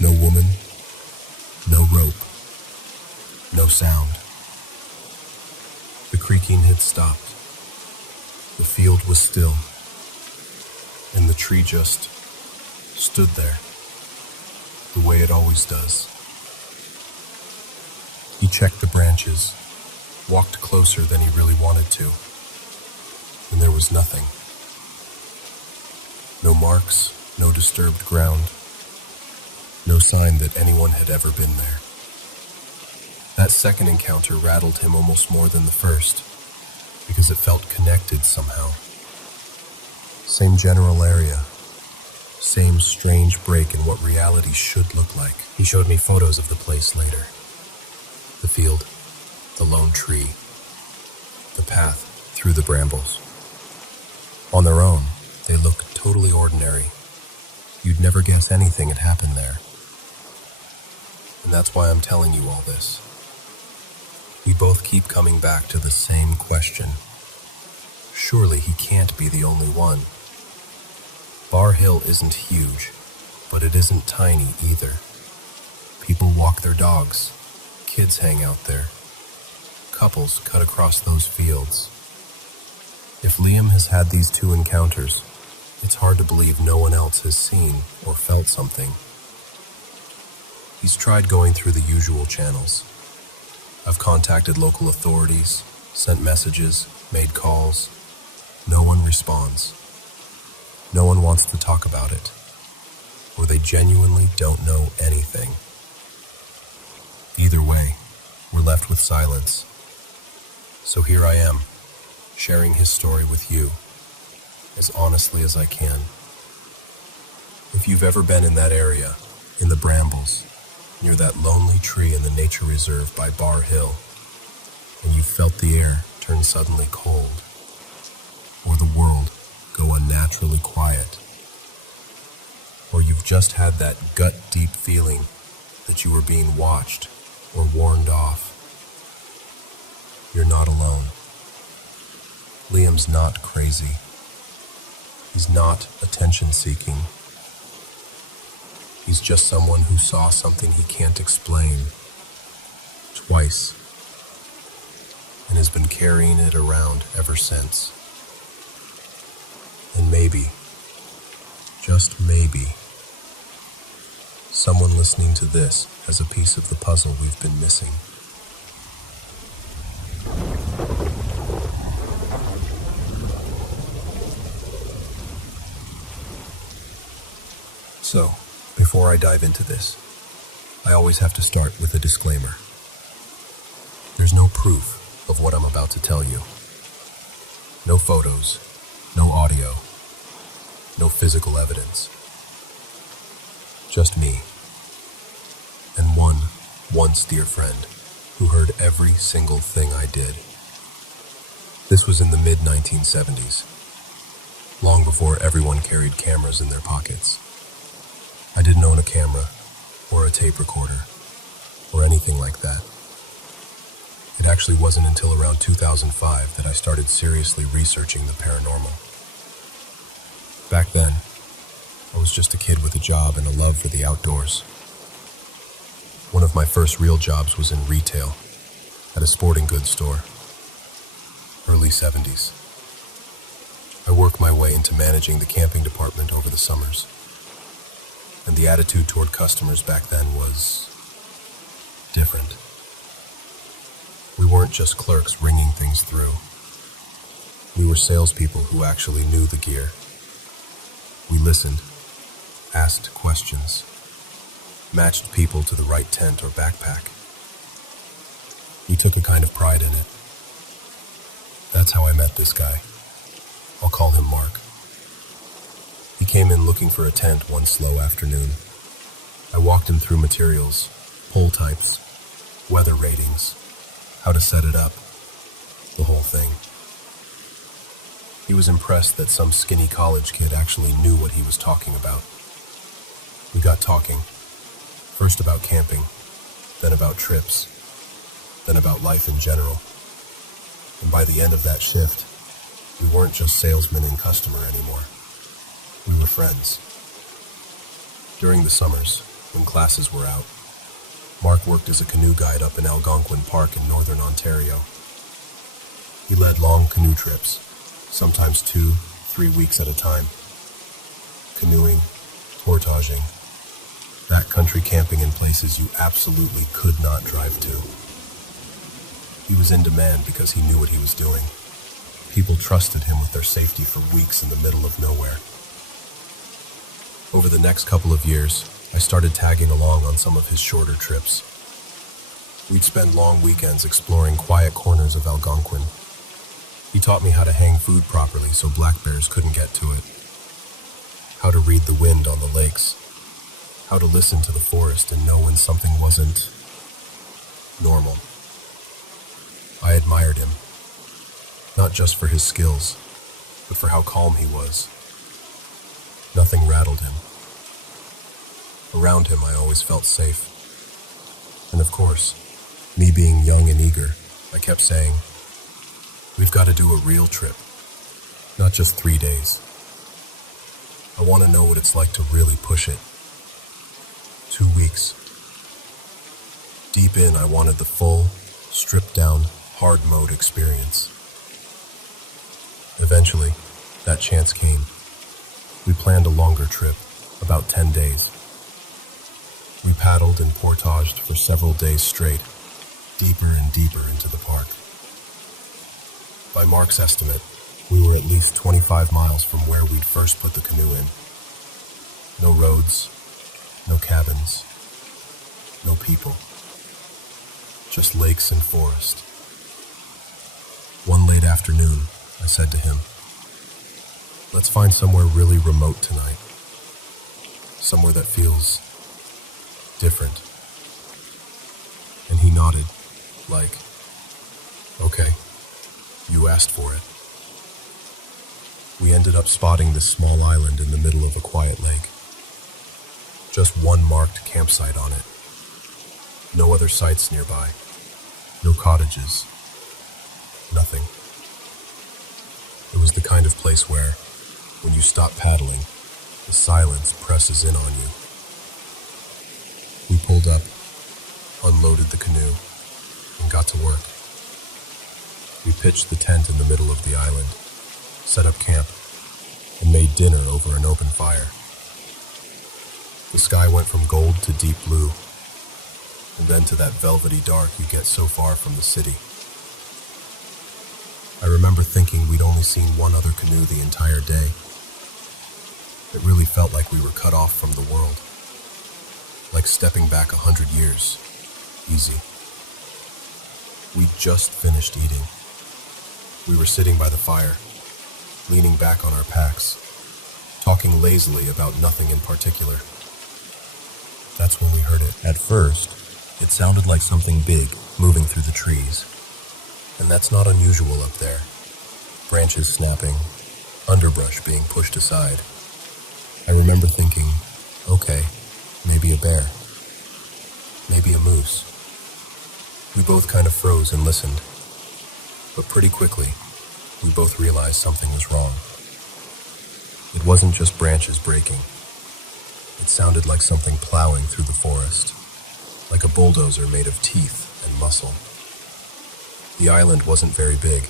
No woman, no rope, no sound. The creaking had stopped. The field was still, and the tree just stood there, the way it always does. He checked the branches, walked closer than he really wanted to, and there was nothing. No marks, no disturbed ground, no sign that anyone had ever been there. That second encounter rattled him almost more than the first, because it felt connected somehow. Same general area, same strange break in what reality should look like. He showed me photos of the place later. The field, the lone tree, the path through the brambles. On their own, they look totally ordinary. You'd never guess anything had happened there. And that's why I'm telling you all this. We both keep coming back to the same question. Surely he can't be the only one. Bar Hill isn't huge, but it isn't tiny either. People walk their dogs, kids hang out there, couples cut across those fields. If Liam has had these two encounters, it's hard to believe no one else has seen or felt something. He's tried going through the usual channels. I've contacted local authorities, sent messages, made calls. No one responds. No one wants to talk about it, or they genuinely don't know anything. Either way, we're left with silence. So here I am, sharing his story with you, as honestly as I can. If you've ever been in that area, in the brambles, near that lonely tree in the nature reserve by Bar Hill, and you felt the air turn suddenly cold, or the world go unnaturally quiet, or you've just had that gut-deep feeling that you were being watched or warned off, you're not alone. Liam's not crazy. He's not attention-seeking. He's just someone who saw something he can't explain twice and has been carrying it around ever since. And maybe, just maybe, someone listening to this has a piece of the puzzle we've been missing. So, before I dive into this, I always have to start with a disclaimer. There's no proof of what I'm about to tell you. No photos, no audio, no physical evidence. Just me, and one once dear friend who heard every single thing I did. This was in the mid-1970s, long before everyone carried cameras in their pockets. I didn't own a camera, or a tape recorder, or anything like that. It actually wasn't until around 2005 that I started seriously researching the paranormal. Back then, I was just a kid with a job and a love for the outdoors. One of my first real jobs was in retail, at a sporting goods store. Early 70s. I worked my way into managing the camping department over the summers. And the attitude toward customers back then was different. We weren't just clerks ringing things through. We were salespeople who actually knew the gear. We listened, asked questions, matched people to the right tent or backpack. We took a kind of pride in it. That's how I met this guy. I'll call him Mark. He came in looking for a tent one slow afternoon. I walked him through materials, pole types, weather ratings, how to set it up, the whole thing. He was impressed that some skinny college kid actually knew what he was talking about. We got talking, first about camping, then about trips, then about life in general. And by the end of that shift, we weren't just salesman and customer anymore. We were friends. During the summers, when classes were out, Mark worked as a canoe guide up in Algonquin Park in northern Ontario. He led long canoe trips, sometimes 2-3 weeks at a time. Canoeing, portaging, backcountry camping in places you absolutely could not drive to. He was in demand because he knew what he was doing. People trusted him with their safety for weeks in the middle of nowhere. Over the next couple of years, I started tagging along on some of his shorter trips. We'd spend long weekends exploring quiet corners of Algonquin. He taught me how to hang food properly so black bears couldn't get to it, how to read the wind on the lakes, how to listen to the forest and know when something wasn't normal. I admired him, not just for his skills, but for how calm he was. Nothing rattled him. Around him, I always felt safe. And of course, me being young and eager, I kept saying, "We've got to do a real trip, not just 3 days. I want to know what it's like to really push it." 2 weeks. Deep in, I wanted the full, stripped-down, hard mode experience. Eventually, that chance came. We planned a longer trip, about 10 days. We paddled and portaged for several days straight, deeper and deeper into the park. By Mark's estimate, we were at least 25 miles from where we'd first put the canoe in. No roads, no cabins, no people. Just lakes and forest. One late afternoon, I said to him, "Let's find somewhere really remote tonight. Somewhere that feels different." And he nodded, like, "Okay, you asked for it." We ended up spotting this small island in the middle of a quiet lake. Just one marked campsite on it. No other sites nearby. No cottages. Nothing. It was the kind of place where, when you stop paddling, the silence presses in on you. We pulled up, unloaded the canoe, and got to work. We pitched the tent in the middle of the island, set up camp, and made dinner over an open fire. The sky went from gold to deep blue, and then to that velvety dark you get so far from the city. I remember thinking we'd only seen one other canoe the entire day. It really felt like we were cut off from the world, like stepping back 100 years, easy. We'd just finished eating. We were sitting by the fire, leaning back on our packs, talking lazily about nothing in particular. That's when we heard it. At first, it sounded like something big moving through the trees. And that's not unusual up there. Branches snapping, underbrush being pushed aside. I remember thinking, okay, maybe a bear. Maybe a moose. We both kind of froze and listened. But pretty quickly, we both realized something was wrong. It wasn't just branches breaking. It sounded like something plowing through the forest, like a bulldozer made of teeth and muscle. The island wasn't very big,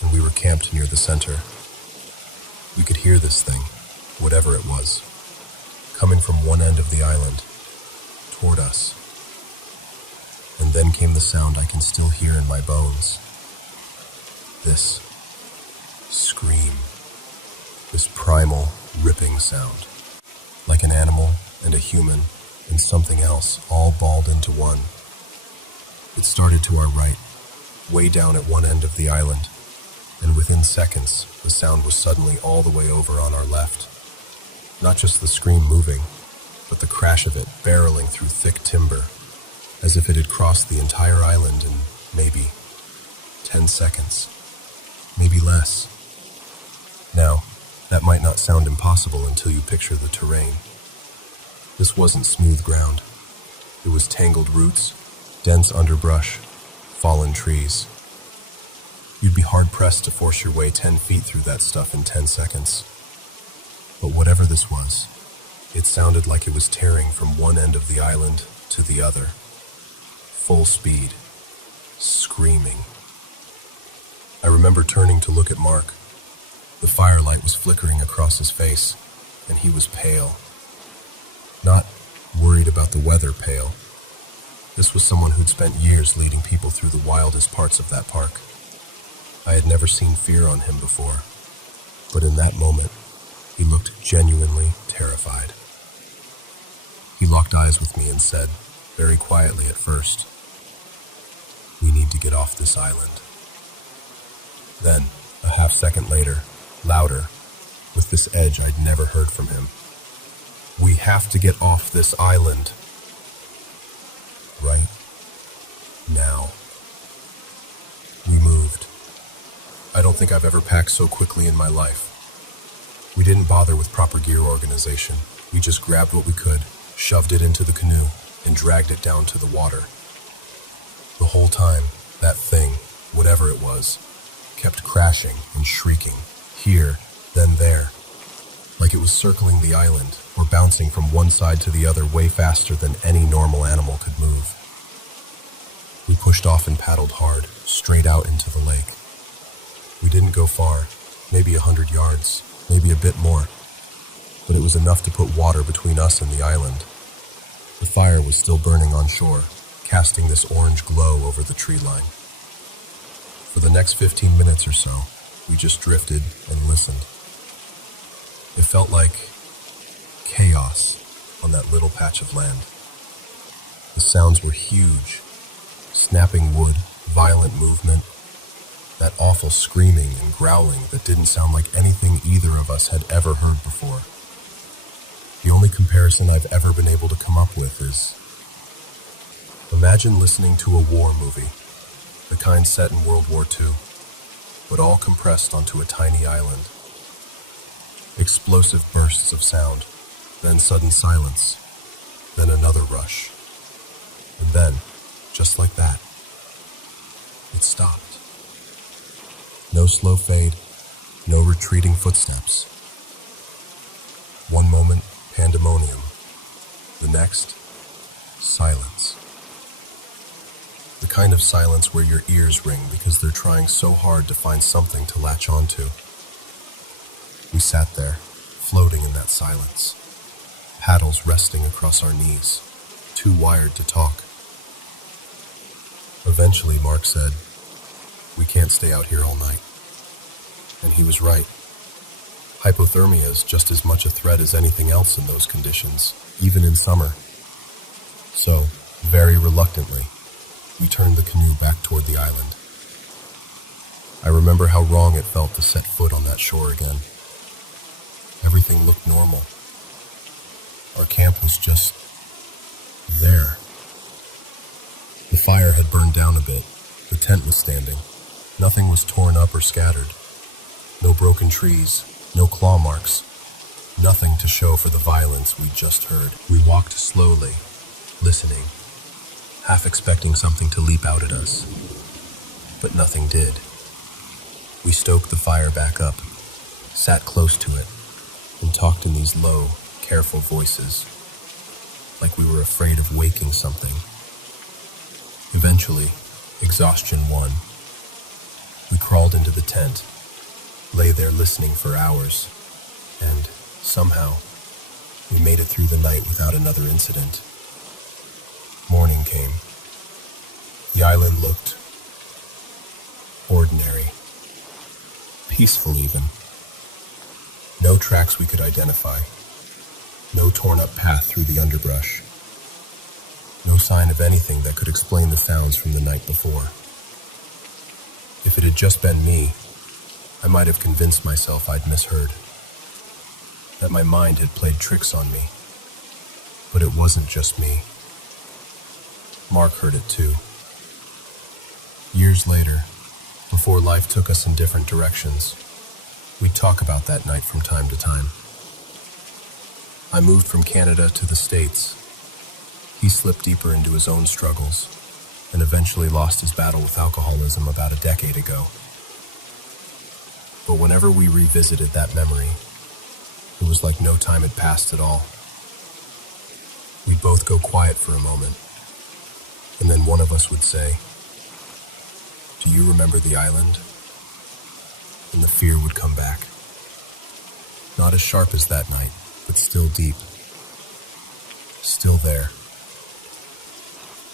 and we were camped near the center. We could hear this thing, whatever it was, coming from one end of the island, toward us. And then came the sound I can still hear in my bones. This scream, this primal, ripping sound, like an animal and a human and something else all balled into one. It started to our right, way down at one end of the island, and within seconds, the sound was suddenly all the way over on our left. Not just the scream moving, but the crash of it barreling through thick timber, as if it had crossed the entire island in maybe 10 seconds, maybe less. Now, that might not sound impossible until you picture the terrain. This wasn't smooth ground. It was tangled roots, dense underbrush, fallen trees. You'd be hard-pressed to force your way 10 feet through that stuff in 10 seconds. But whatever this was, it sounded like it was tearing from one end of the island to the other. Full speed. Screaming. I remember turning to look at Mark. The firelight was flickering across his face, and he was pale. Not worried about the weather pale. This was someone who'd spent years leading people through the wildest parts of that park. I had never seen fear on him before, but in that moment, he looked genuinely terrified. He locked eyes with me and said, very quietly at first, "We need to get off this island." Then, a half second later, louder, with this edge I'd never heard from him, "We have to get off this island. Right now." We moved. I don't think I've ever packed so quickly in my life. We didn't bother with proper gear organization. We just grabbed what we could, shoved it into the canoe, and dragged it down to the water. The whole time, that thing, whatever it was, kept crashing and shrieking, here, then there, like it was circling the island or bouncing from one side to the other way faster than any normal animal could move. We pushed off and paddled hard, straight out into the lake. We didn't go far, maybe 100 yards, maybe a bit more, but it was enough to put water between us and the island. The fire was still burning on shore, casting this orange glow over the tree line. For the next 15 minutes or so, we just drifted and listened. It felt like chaos on that little patch of land. The sounds were huge. Snapping wood, violent movement, that awful screaming and growling that didn't sound like anything either of us had ever heard before. The only comparison I've ever been able to come up with is, imagine listening to a war movie, the kind set in World War II, but all compressed onto a tiny island. Explosive bursts of sound, then sudden silence, then another rush. And then, just like that, it stopped. No slow fade, no retreating footsteps. One moment, pandemonium. The next, silence. The kind of silence where your ears ring because they're trying so hard to find something to latch onto. We sat there, floating in that silence, paddles resting across our knees, too wired to talk. Eventually, Mark said, "We can't stay out here all night." And he was right. Hypothermia is just as much a threat as anything else in those conditions, even in summer. So, very reluctantly, we turned the canoe back toward the island. I remember how wrong it felt to set foot on that shore again. Everything looked normal. Our camp was just there. The fire had burned down a bit. The tent was standing. Nothing was torn up or scattered. No broken trees, no claw marks. Nothing to show for the violence we'd just heard. We walked slowly, listening, half expecting something to leap out at us. But nothing did. We stoked the fire back up, sat close to it, and talked in these low, careful voices, like we were afraid of waking something. Eventually, exhaustion won. We crawled into the tent, lay there listening for hours, and somehow, we made it through the night without another incident. Morning came. The island looked ordinary, peaceful even. No tracks we could identify, no torn-up path through the underbrush. No sign of anything that could explain the sounds from the night before. If it had just been me, I might have convinced myself I'd misheard, that my mind had played tricks on me. But it wasn't just me. Mark heard it too. Years later, before life took us in different directions, We'd talk about that night from time to time. I moved from Canada to the States. He slipped deeper into his own struggles and eventually lost his battle with alcoholism about a decade ago. But whenever we revisited that memory, it was like no time had passed at all. We'd both go quiet for a moment, and then one of us would say, "Do you remember the island?" And the fear would come back. Not as sharp as that night, but still deep. Still there.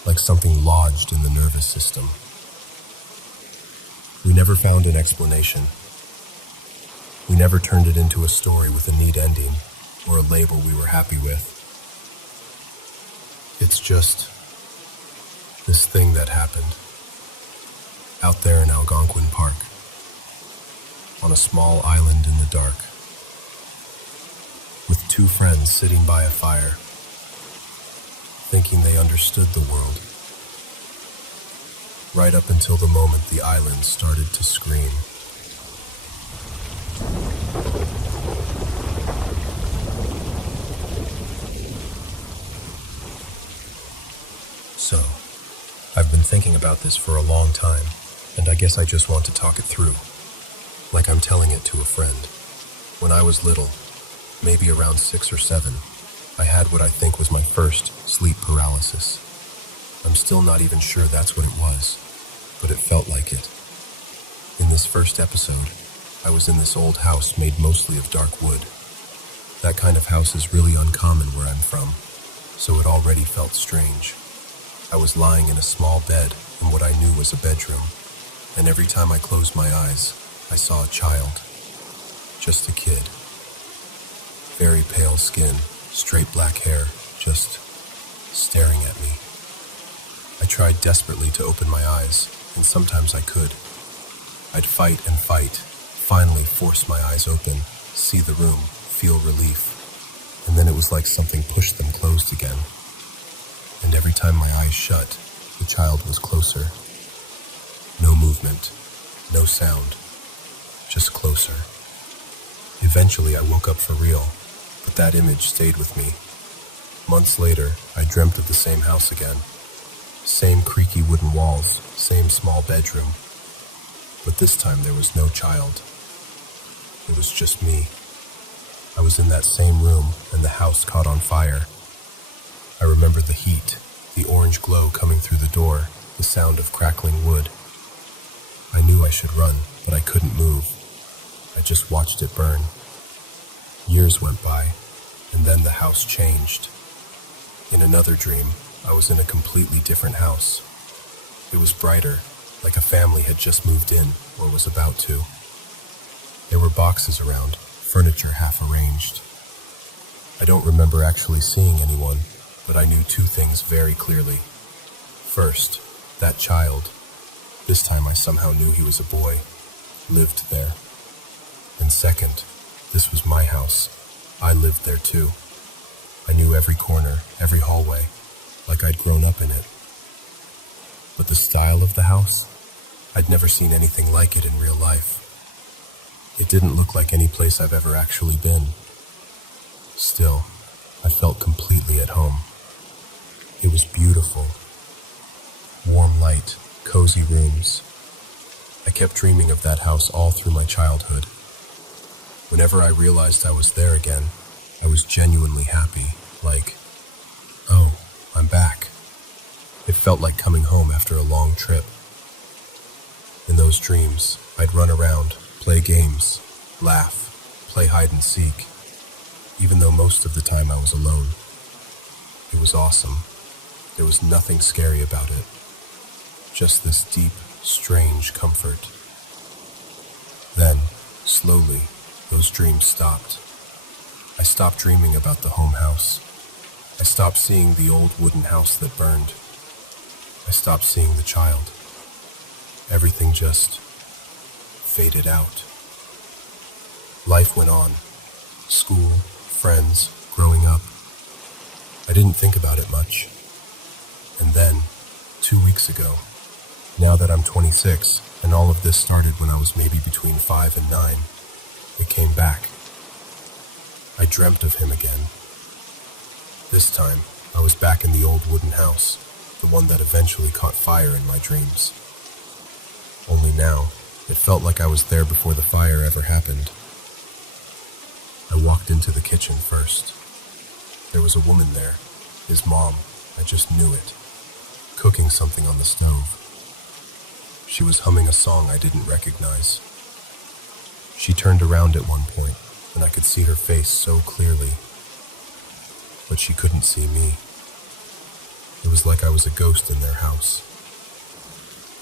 Like something lodged in the nervous system. We never found an explanation. We never turned it into a story with a neat ending or a label we were happy with. It's just this thing that happened out there in Algonquin Park, on a small island in the dark, with two friends sitting by a fire, thinking they understood the world, right up until the moment the island started to scream. So, I've been thinking about this for a long time, and I guess I just want to talk it through, like I'm telling it to a friend. When I was little, maybe around 6 or 7, I had what I think was my first sleep paralysis. I'm still not even sure that's what it was, but it felt like it. In this first episode, I was in this old house made mostly of dark wood. That kind of house is really uncommon where I'm from, so it already felt strange. I was lying in a small bed in what I knew was a bedroom, and every time I closed my eyes, I saw a child. Just a kid. Very pale skin, straight black hair, just staring at me. I tried desperately to open my eyes, and sometimes I could. I'd fight and fight, finally force my eyes open, see the room, feel relief, and then it was like something pushed them closed again. And every time my eyes shut, the child was closer. No movement, no sound, just closer. Eventually I woke up for real, but that image stayed with me. Months later, I dreamt of the same house again. Same creaky wooden walls, same small bedroom. But this time there was no child. It was just me. I was in that same room, and the house caught on fire. I remember the heat, the orange glow coming through the door, the sound of crackling wood. I knew I should run, but I couldn't move. I just watched it burn. Years went by, and then the house changed. In another dream, I was in a completely different house. It was brighter, like a family had just moved in, or was about to. There were boxes around, furniture half arranged. I don't remember actually seeing anyone, but I knew two things very clearly. First, that child, this time I somehow knew he was a boy, lived there. And second, this was my house. I lived there too. I knew every corner, every hallway, like I'd grown up in it. But the style of the house, I'd never seen anything like it in real life. It didn't look like any place I've ever actually been. Still, I felt completely at home. It was beautiful. Warm light, cozy rooms. I kept dreaming of that house all through my childhood. Whenever I realized I was there again, I was genuinely happy, like, oh, I'm back. It felt like coming home after a long trip. In those dreams, I'd run around, play games, laugh, play hide and seek, even though most of the time I was alone. It was awesome. There was nothing scary about it. Just this deep, strange comfort. Then, slowly, those dreams stopped. I stopped dreaming about the home house. I stopped seeing the old wooden house that burned. I stopped seeing the child. Everything just faded out. Life went on. School, friends, growing up. I didn't think about it much. And then, 2 weeks ago, now that I'm 26, and all of this started when I was maybe between 5 and 9, It came back. I dreamt of him again. This time, I was back in the old wooden house, the one that eventually caught fire in my dreams. Only now, it felt like I was there before the fire ever happened. I walked into the kitchen first. There was a woman there, his mom, I just knew it, cooking something on the stove. She was humming a song I didn't recognize. She turned around at one point, and I could see her face so clearly. But she couldn't see me. It was like I was a ghost in their house.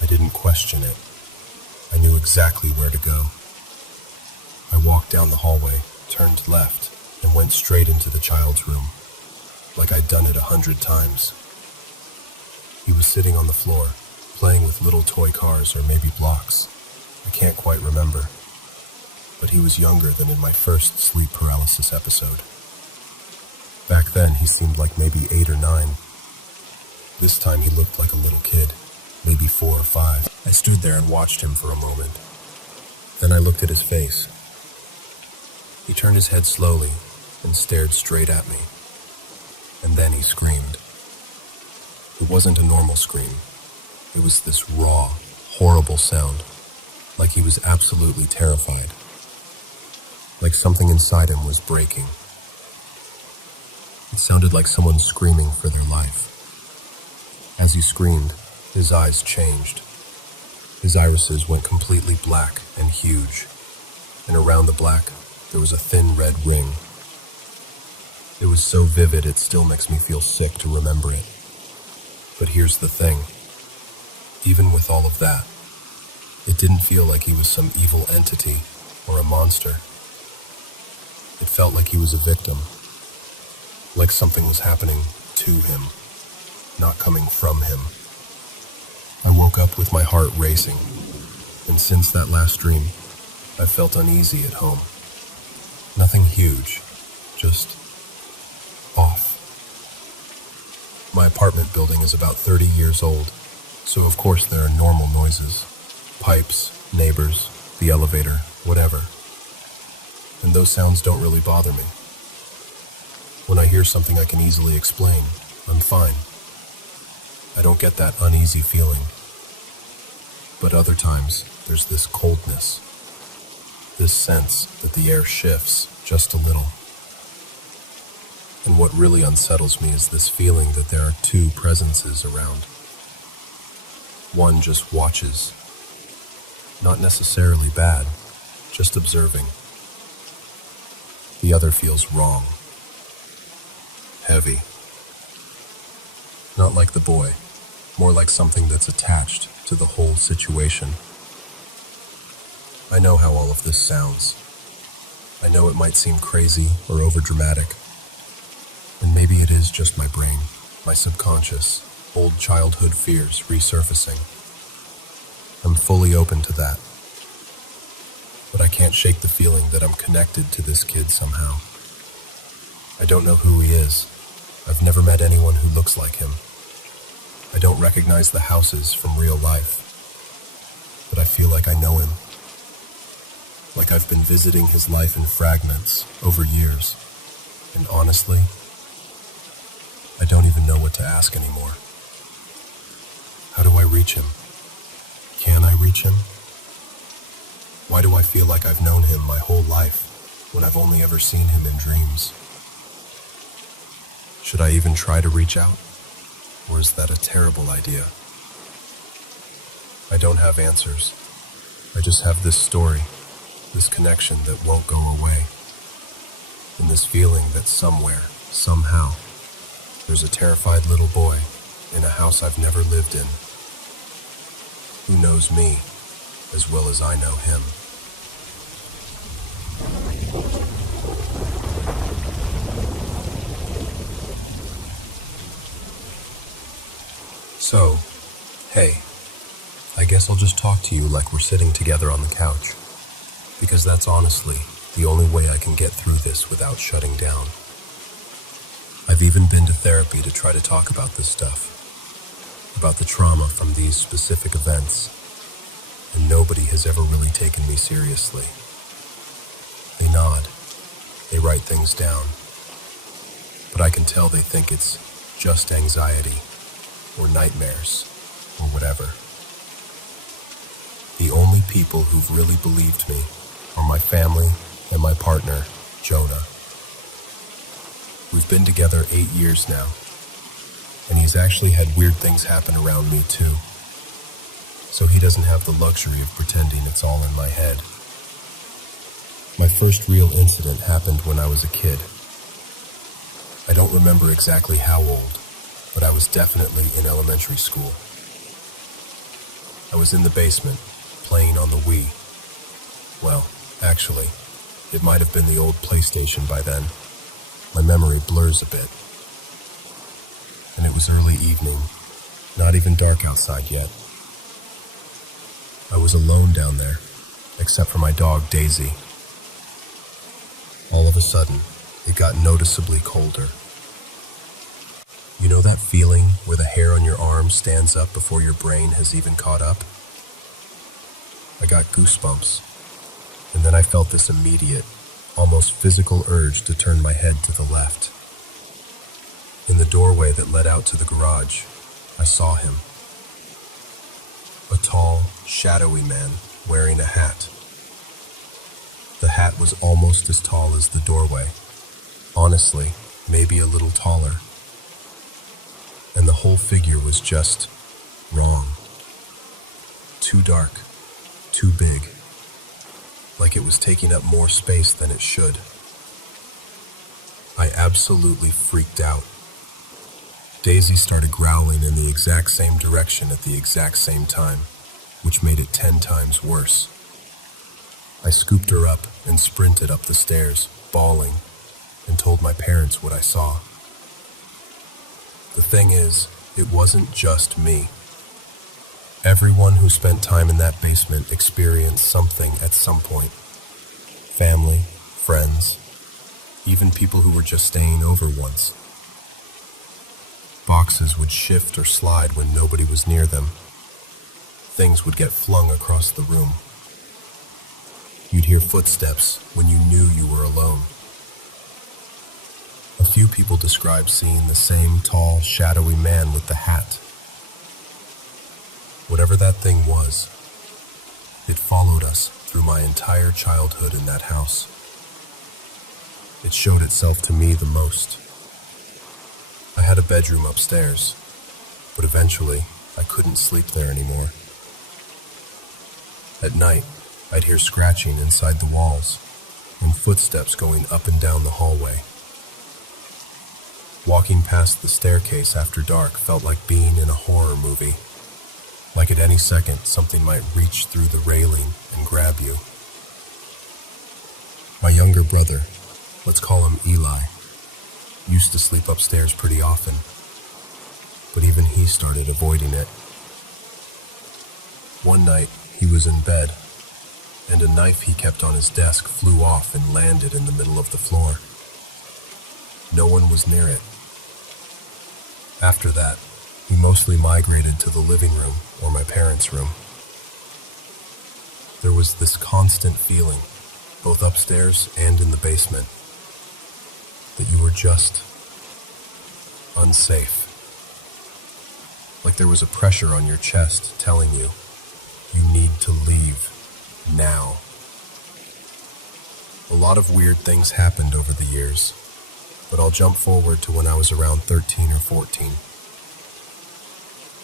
I didn't question it. I knew exactly where to go. I walked down the hallway, turned left, and went straight into the child's room, like I'd done it 100 times. He was sitting on the floor, playing with little toy cars or maybe blocks. I can't quite remember. But he was younger than in my first sleep paralysis episode. Back then, he seemed like maybe 8 or 9. This time, he looked like a little kid, maybe 4 or 5. I stood there and watched him for a moment. Then I looked at his face. He turned his head slowly and stared straight at me. And then he screamed. It wasn't a normal scream. It was this raw, horrible sound, like he was absolutely terrified. Like something inside him was breaking. It sounded like someone screaming for their life. As he screamed, his eyes changed. His irises went completely black and huge, and around the black, there was a thin red ring. It was so vivid it still makes me feel sick to remember it. But here's the thing. Even with all of that, it didn't feel like he was some evil entity or a monster. It felt like he was a victim. Like something was happening to him, not coming from him. I woke up with my heart racing, and since that last dream, I felt uneasy at home. Nothing huge, just off. My apartment building is about 30 years old, so of course there are normal noises. Pipes, neighbors, the elevator, whatever. And those sounds don't really bother me. When I hear something I can easily explain, I'm fine. I don't get that uneasy feeling. But other times, there's this coldness. This sense that the air shifts just a little. And what really unsettles me is this feeling that there are two presences around. One just watches. Not necessarily bad, just observing. The other feels wrong. Heavy. Not like the boy, more like something that's attached to the whole situation. I know how all of this sounds. I know it might seem crazy or overdramatic. And maybe it is just my brain, my subconscious, old childhood fears resurfacing. I'm fully open to that. But I can't shake the feeling that I'm connected to this kid somehow. I don't know who he is. I've never met anyone who looks like him. I don't recognize the houses from real life. But I feel like I know him. Like I've been visiting his life in fragments over years. And honestly, I don't even know what to ask anymore. How do I reach him? Can I reach him? Why do I feel like I've known him my whole life when I've only ever seen him in dreams? Should I even try to reach out? Or is that a terrible idea? I don't have answers. I just have this story, this connection that won't go away. And this feeling that somewhere, somehow, there's a terrified little boy in a house I've never lived in, who knows me as well as I know him. So, hey, I guess I'll just talk to you like we're sitting together on the couch, because that's honestly the only way I can get through this without shutting down. I've even been to therapy to try to talk about this stuff, about the trauma from these specific events, and nobody has ever really taken me seriously. They nod, they write things down, but I can tell they think it's just anxiety or nightmares or whatever. The only people who've really believed me are my family and my partner, Jonah. We've been together 8 years now, and he's actually had weird things happen around me too. So he doesn't have the luxury of pretending it's all in my head. My first real incident happened when I was a kid. I don't remember exactly how old, but I was definitely in elementary school. I was in the basement, playing on the Wii. Well, actually, it might have been the old PlayStation by then. My memory blurs a bit. And it was early evening, not even dark outside yet. I was alone down there, except for my dog Daisy. All of a sudden, it got noticeably colder. You know that feeling where the hair on your arm stands up before your brain has even caught up? I got goosebumps, and then I felt this immediate, almost physical urge to turn my head to the left. In the doorway that led out to the garage, I saw him. A tall, shadowy man wearing a hat. The hat was almost as tall as the doorway. Honestly, maybe a little taller. And the whole figure was just wrong. Too dark, too big. Like it was taking up more space than it should. I absolutely freaked out. Daisy started growling in the exact same direction at the exact same time, which made it 10 times worse. I scooped her up and sprinted up the stairs, bawling, and told my parents what I saw. The thing is, it wasn't just me. Everyone who spent time in that basement experienced something at some point. Family, friends, even people who were just staying over once. Boxes would shift or slide when nobody was near them. Things would get flung across the room. You'd hear footsteps when you knew you were alone. A few people described seeing the same tall, shadowy man with the hat. Whatever that thing was, it followed us through my entire childhood in that house. It showed itself to me the most. I had a bedroom upstairs, but eventually I couldn't sleep there anymore. At night, I'd hear scratching inside the walls and footsteps going up and down the hallway. Walking past the staircase after dark felt like being in a horror movie. Like at any second, something might reach through the railing and grab you. My younger brother, let's call him Eli, used to sleep upstairs pretty often, but even he started avoiding it. One night, he was in bed, and a knife he kept on his desk flew off and landed in the middle of the floor. No one was near it. After that, he mostly migrated to the living room or my parents' room. There was this constant feeling, both upstairs and in the basement, that you were just unsafe. Like there was a pressure on your chest telling you, you need to leave now. A lot of weird things happened over the years, but I'll jump forward to when I was around 13 or 14.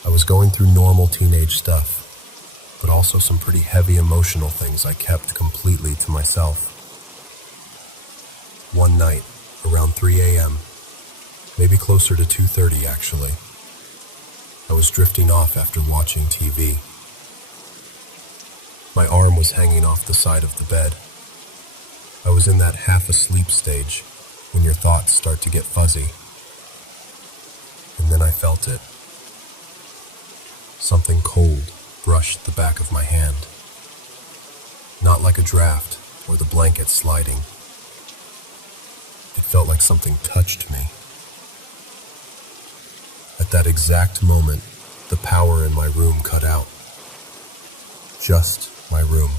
I was going through normal teenage stuff, but also some pretty heavy emotional things I kept completely to myself. One night, around 3 a.m., maybe closer to 2:30 actually, I was drifting off after watching TV. My arm was hanging off the side of the bed. I was in that half-asleep stage when your thoughts start to get fuzzy. And then I felt it. Something cold brushed the back of my hand. Not like a draft or the blanket sliding. It felt like something touched me. At that exact moment, the power in my room cut out. Just my room.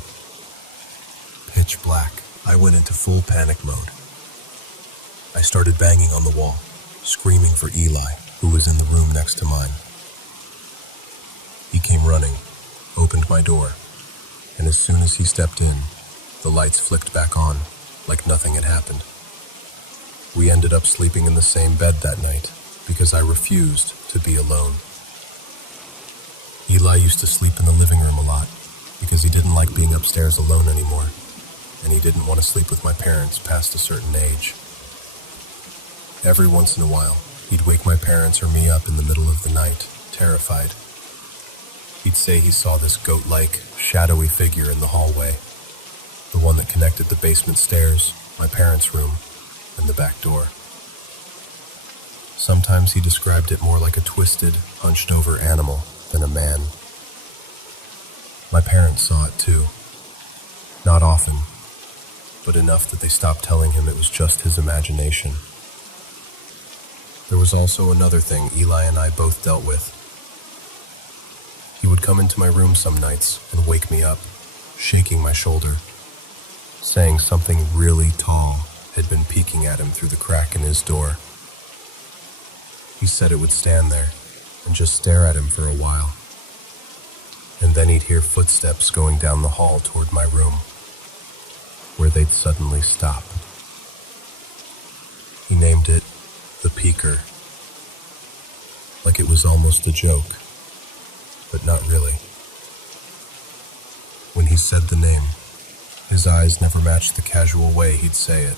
Pitch black. I went into full panic mode. I started banging on the wall, screaming for Eli, who was in the room next to mine. He came running, opened my door, and as soon as he stepped in, the lights flicked back on, like nothing had happened. We ended up sleeping in the same bed that night, because I refused to be alone. Eli used to sleep in the living room a lot, because he didn't like being upstairs alone anymore, and he didn't want to sleep with my parents past a certain age. Every once in a while, he'd wake my parents or me up in the middle of the night, terrified. He'd say he saw this goat-like, shadowy figure in the hallway, the one that connected the basement stairs, my parents' room, and the back door. Sometimes he described it more like a twisted, hunched-over animal than a man. My parents saw it too. Not often, but enough that they stopped telling him it was just his imagination. There was also another thing Eli and I both dealt with. He would come into my room some nights and wake me up, shaking my shoulder, saying something really tall had been peeking at him through the crack in his door. He said it would stand there and just stare at him for a while. And then he'd hear footsteps going down the hall toward my room, where they'd suddenly stop. He named it the Peeker, like it was almost a joke, but not really. When he said the name, his eyes never matched the casual way he'd say it.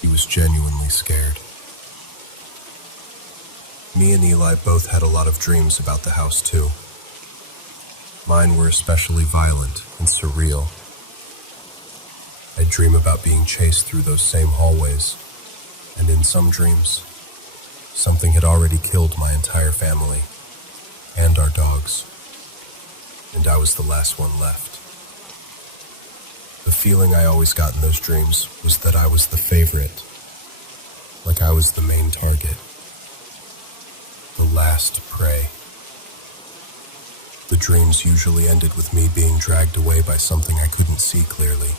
He was genuinely scared. Me and Eli both had a lot of dreams about the house too. Mine were especially violent and surreal. I'd dream about being chased through those same hallways, and in some dreams, something had already killed my entire family and our dogs, and I was the last one left. The feeling I always got in those dreams was that I was the favorite, like I was the main target, the last prey. The dreams usually ended with me being dragged away by something I couldn't see clearly,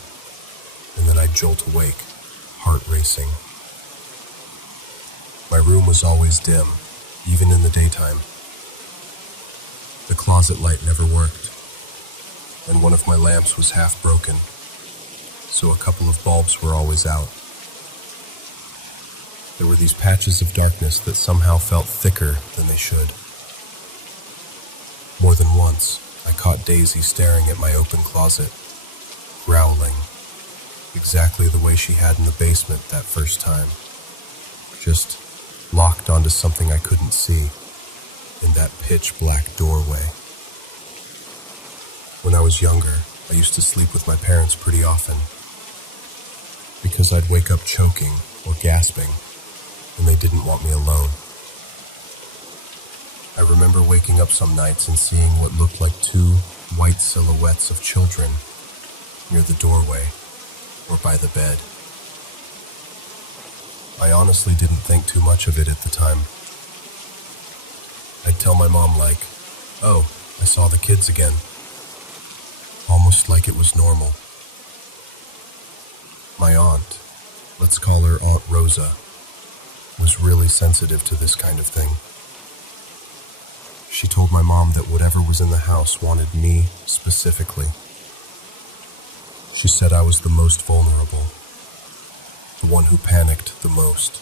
and then I'd jolt awake, heart racing. My room was always dim, even in the daytime. The closet light never worked, and one of my lamps was half broken, so a couple of bulbs were always out. There were these patches of darkness that somehow felt thicker than they should. More than once, I caught Daisy staring at my open closet, growling, exactly the way she had in the basement that first time, just locked onto something I couldn't see in that pitch-black doorway. When I was younger, I used to sleep with my parents pretty often, because I'd wake up choking or gasping, and they didn't want me alone. I remember waking up some nights and seeing what looked like two white silhouettes of children near the doorway or by the bed. I honestly didn't think too much of it at the time. I'd tell my mom like, "Oh, I saw the kids again," almost like it was normal. My aunt, let's call her Aunt Rosa, was really sensitive to this kind of thing. She told my mom that whatever was in the house wanted me specifically. She said I was the most vulnerable, the one who panicked the most,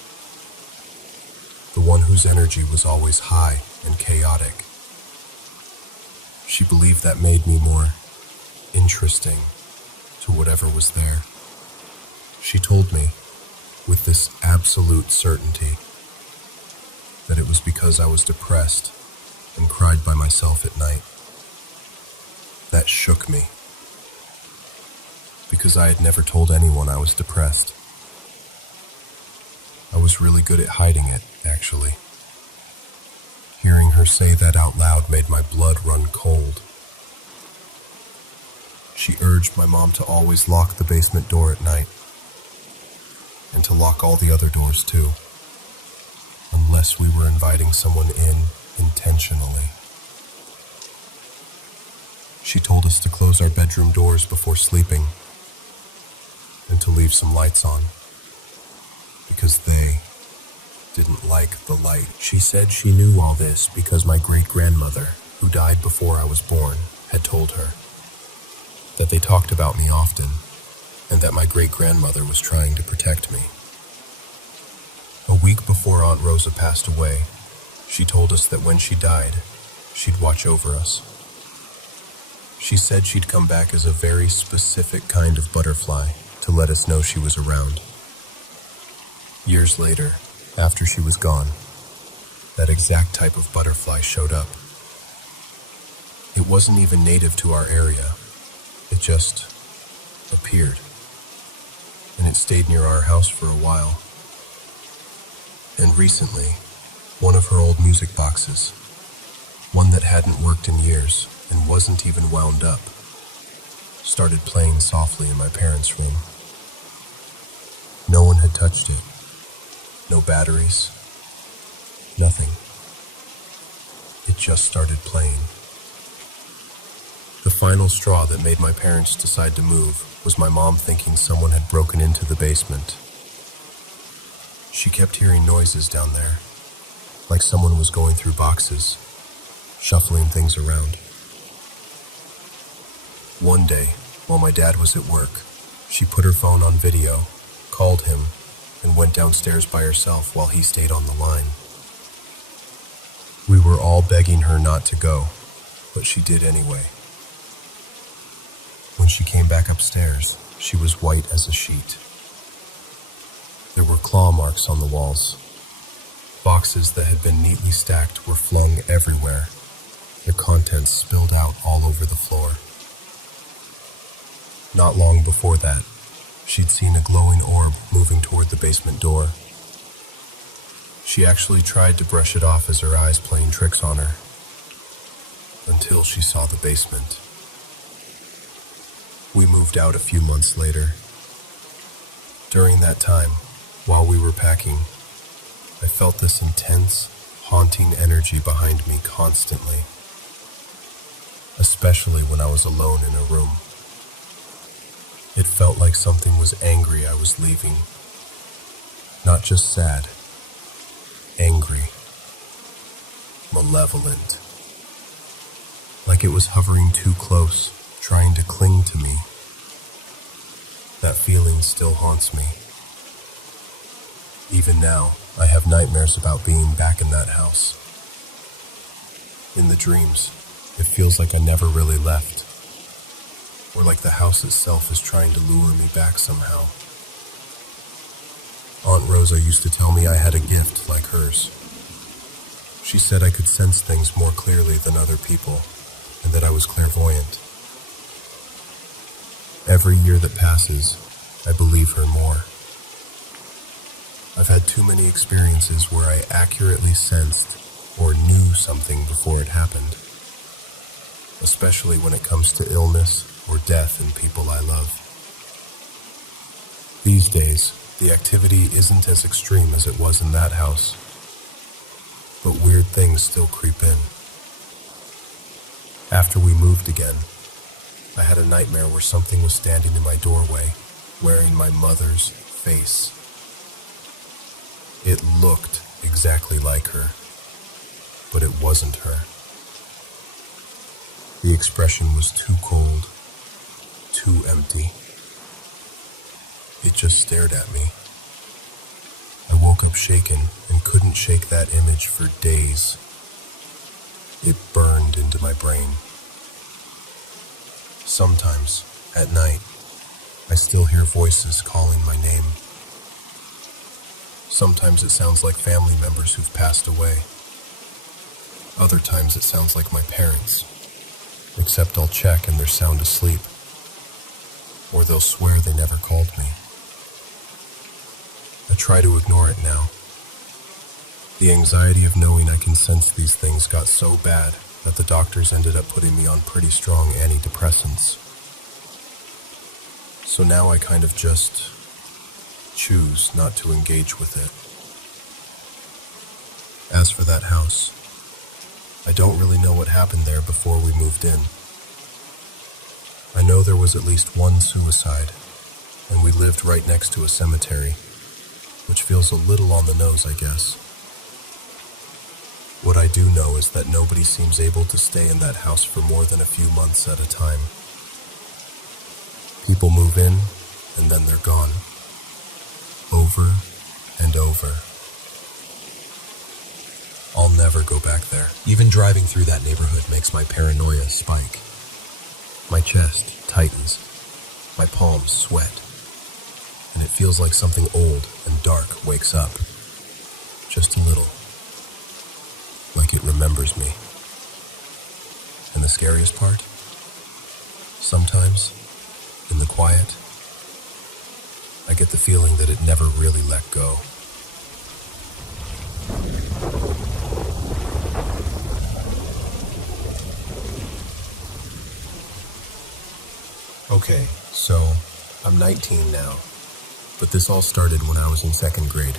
the one whose energy was always high and chaotic. She believed that made me more interesting to whatever was there. She told me, with this absolute certainty, that it was because I was depressed and cried by myself at night. That shook me, because I had never told anyone I was depressed. I was really good at hiding it, actually. Hearing her say that out loud made my blood run cold. She urged my mom to always lock the basement door at night, and to lock all the other doors too, unless we were inviting someone in intentionally. She told us to close our bedroom doors before sleeping, and to leave some lights on, because they didn't like the light. She said she knew all this because my great-grandmother, who died before I was born, had told her. That they talked about me often, and that my great-grandmother was trying to protect me. A week before Aunt Rosa passed away, she told us that when she died, she'd watch over us. She said she'd come back as a very specific kind of butterfly to let us know she was around. Years later, after she was gone, that exact type of butterfly showed up. It wasn't even native to our area. It just appeared. And it stayed near our house for a while. And recently, one of her old music boxes, one that hadn't worked in years and wasn't even wound up, started playing softly in my parents' room. No one had touched it. No batteries. Nothing. It just started playing. The final straw that made my parents decide to move was my mom thinking someone had broken into the basement. She kept hearing noises down there, like someone was going through boxes, shuffling things around. One day, while my dad was at work, she put her phone on video, called him, and went downstairs by herself while he stayed on the line. We were all begging her not to go, but she did anyway. When she came back upstairs, she was white as a sheet. There were claw marks on the walls. Boxes that had been neatly stacked were flung everywhere. Their contents spilled out all over the floor. Not long before that, she'd seen a glowing orb moving toward the basement door. She actually tried to brush it off as her eyes playing tricks on her, until she saw the basement. We moved out a few months later. During that time, while we were packing, I felt this intense, haunting energy behind me constantly, especially when I was alone in a room. It felt like something was angry I was leaving. Not just sad, angry, malevolent. Like it was hovering too close, trying to cling to me. That feeling still haunts me. Even now, I have nightmares about being back in that house. In the dreams, it feels like I never really left, or like the house itself is trying to lure me back somehow. Aunt Rosa used to tell me I had a gift like hers. She said I could sense things more clearly than other people, and that I was clairvoyant. Every year that passes, I believe her more. I've had too many experiences where I accurately sensed or knew something before it happened, especially when it comes to illness or death in people I love. These days, the activity isn't as extreme as it was in that house, but weird things still creep in. After we moved again, I had a nightmare where something was standing in my doorway, wearing my mother's face. It looked exactly like her, but it wasn't her. The expression was too cold, too empty. It just stared at me. I woke up shaken and couldn't shake that image for days. It burned into my brain. Sometimes, at night, I still hear voices calling my name. Sometimes it sounds like family members who've passed away. Other times it sounds like my parents, except I'll check and they're sound asleep, or they'll swear they never called me. I try to ignore it now. The anxiety of knowing I can sense these things got so bad that the doctors ended up putting me on pretty strong antidepressants. So now I kind of just choose not to engage with it. As for that house, I don't really know what happened there before we moved in. I know there was at least one suicide, and we lived right next to a cemetery, which feels a little on the nose, I guess. What I do know is that nobody seems able to stay in that house for more than a few months at a time. People move in, and then they're gone. Over and over. I'll never go back there. Even driving through that neighborhood makes my paranoia spike. My chest tightens. My palms sweat. And it feels like something old and dark wakes up. Just a little. Like it remembers me. And the scariest part? Sometimes, in the quiet, I get the feeling that it never really let go. Okay, so I'm 19 now, but this all started when I was in second grade.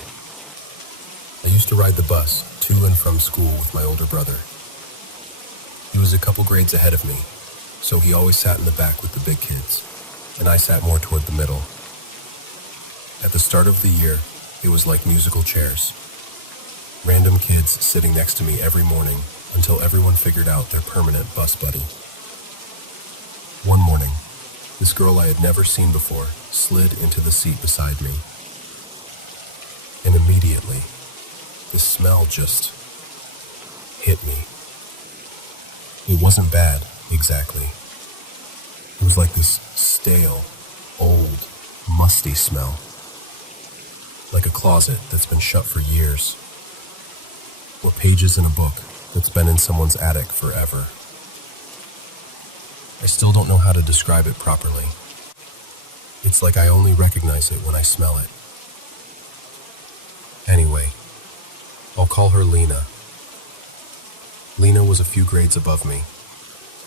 I used to ride the bus to and from school with my older brother. He was a couple grades ahead of me, so he always sat in the back with the big kids, and I sat more toward the middle. At the start of the year, it was like musical chairs. Random kids sitting next to me every morning until everyone figured out their permanent bus buddy. One morning, this girl I had never seen before slid into the seat beside me. And immediately, this smell just hit me. It wasn't bad, exactly. It was like this stale, old, musty smell. Like a closet that's been shut for years. Or pages in a book that's been in someone's attic forever. I still don't know how to describe it properly. It's like I only recognize it when I smell it. Anyway, I'll call her Lena. Lena was a few grades above me.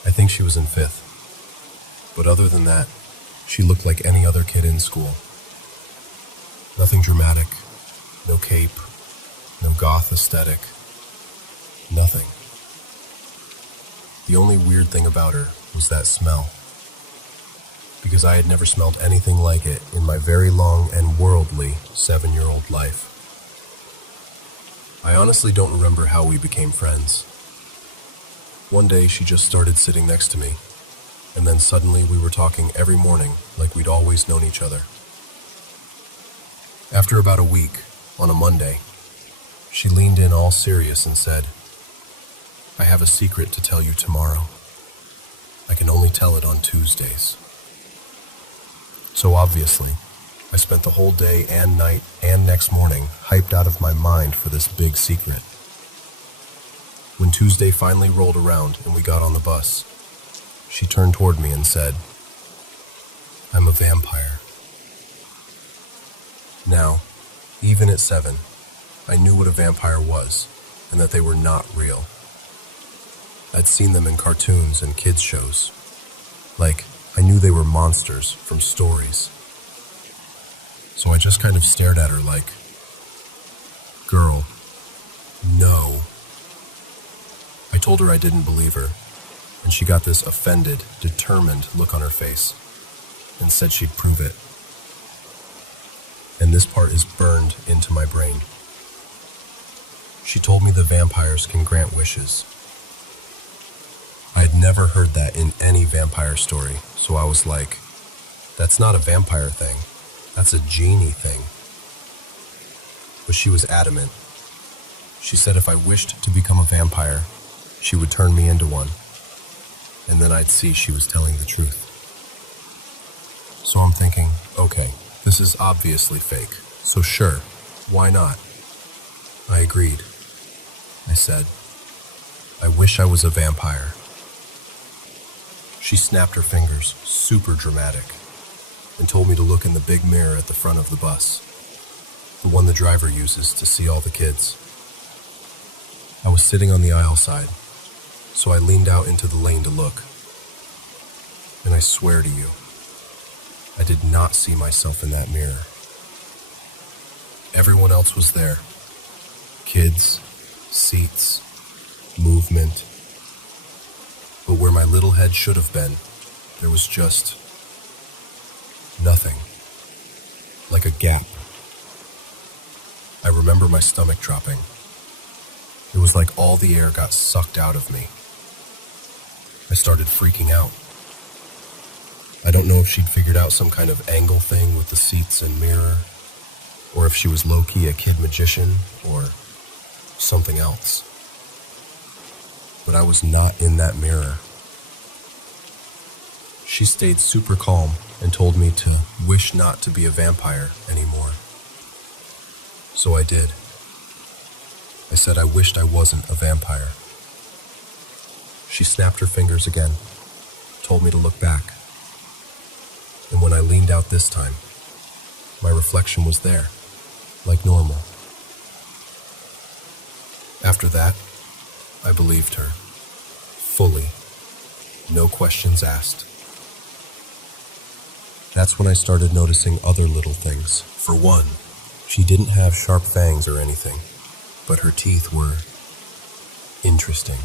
I think she was in 5th. But other than that, she looked like any other kid in school. Nothing dramatic, no cape, no goth aesthetic, nothing. The only weird thing about her was that smell, because I had never smelled anything like it in my very long and worldly 7-year-old life. I honestly don't remember how we became friends. One day she just started sitting next to me, and then suddenly we were talking every morning like we'd always known each other. After about a week, on a Monday, she leaned in all serious and said, "I have a secret to tell you tomorrow. I can only tell it on Tuesdays." So obviously, I spent the whole day and night and next morning hyped out of my mind for this big secret. When Tuesday finally rolled around and we got on the bus, she turned toward me and said, "I'm a vampire." Now, even at 7, I knew what a vampire was and that they were not real. I'd seen them in cartoons and kids' shows. Like, I knew they were monsters from stories. So I just kind of stared at her like, "Girl, no." I told her I didn't believe her, and she got this offended, determined look on her face and said she'd prove it. And this part is burned into my brain. She told me the vampires can grant wishes. I had never heard that in any vampire story, so I was like, that's not a vampire thing, that's a genie thing. But she was adamant. She said if I wished to become a vampire, she would turn me into one, and then I'd see she was telling the truth. So I'm thinking, okay, this is obviously fake, so sure, why not? I agreed. I said, "I wish I was a vampire." She snapped her fingers, super dramatic, and told me to look in the big mirror at the front of the bus, the one the driver uses to see all the kids. I was sitting on the aisle side, so I leaned out into the lane to look. And I swear to you, I did not see myself in that mirror. Everyone else was there. Kids, seats, movement. But where my little head should have been, there was just nothing. like a gap. I remember my stomach dropping. It was like all the air got sucked out of me. I started freaking out. I don't know if she'd figured out some kind of angle thing with the seats and mirror, or if she was low-key a kid magician, or something else. But I was not in that mirror. She stayed super calm and told me to wish not to be a vampire anymore. So I did. I said I wished I wasn't a vampire. She snapped her fingers again, told me to look back. And when I leaned out this time, my reflection was there, like normal. After that, I believed her, fully, no questions asked. That's when I started noticing other little things. For one, she didn't have sharp fangs or anything, but her teeth were interesting.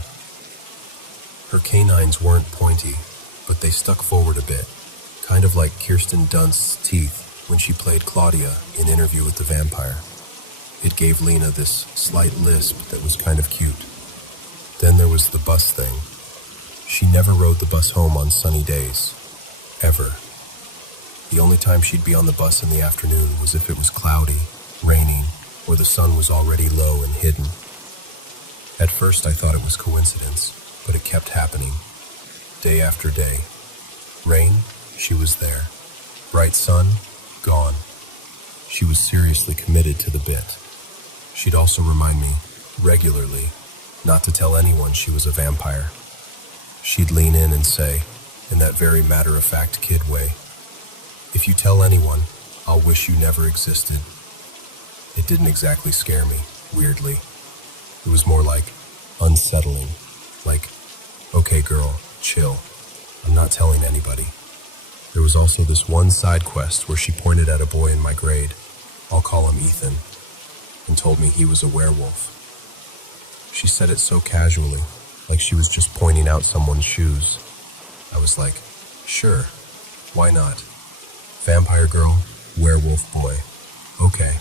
Her canines weren't pointy, but they stuck forward a bit, kind of like Kirsten Dunst's teeth when she played Claudia in Interview with the Vampire. It gave Lena this slight lisp that was kind of cute. Then there was the bus thing. She never rode the bus home on sunny days, ever. The only time she'd be on the bus in the afternoon was if it was cloudy, raining, or the sun was already low and hidden. At first I thought it was coincidence, but it kept happening, day after day. Rain, she was there. Bright sun, gone. She was seriously committed to the bit. She'd also remind me, regularly, not to tell anyone she was a vampire. She'd lean in and say, in that very matter-of-fact kid way, "If you tell anyone, I'll wish you never existed." It didn't exactly scare me, weirdly. It was more like unsettling. Like, okay girl, chill. I'm not telling anybody. There was also this one side quest where she pointed at a boy in my grade, I'll call him Ethan, and told me he was a werewolf. She said it so casually, like she was just pointing out someone's shoes. I was like, sure, why not? Vampire girl, werewolf boy. Okay.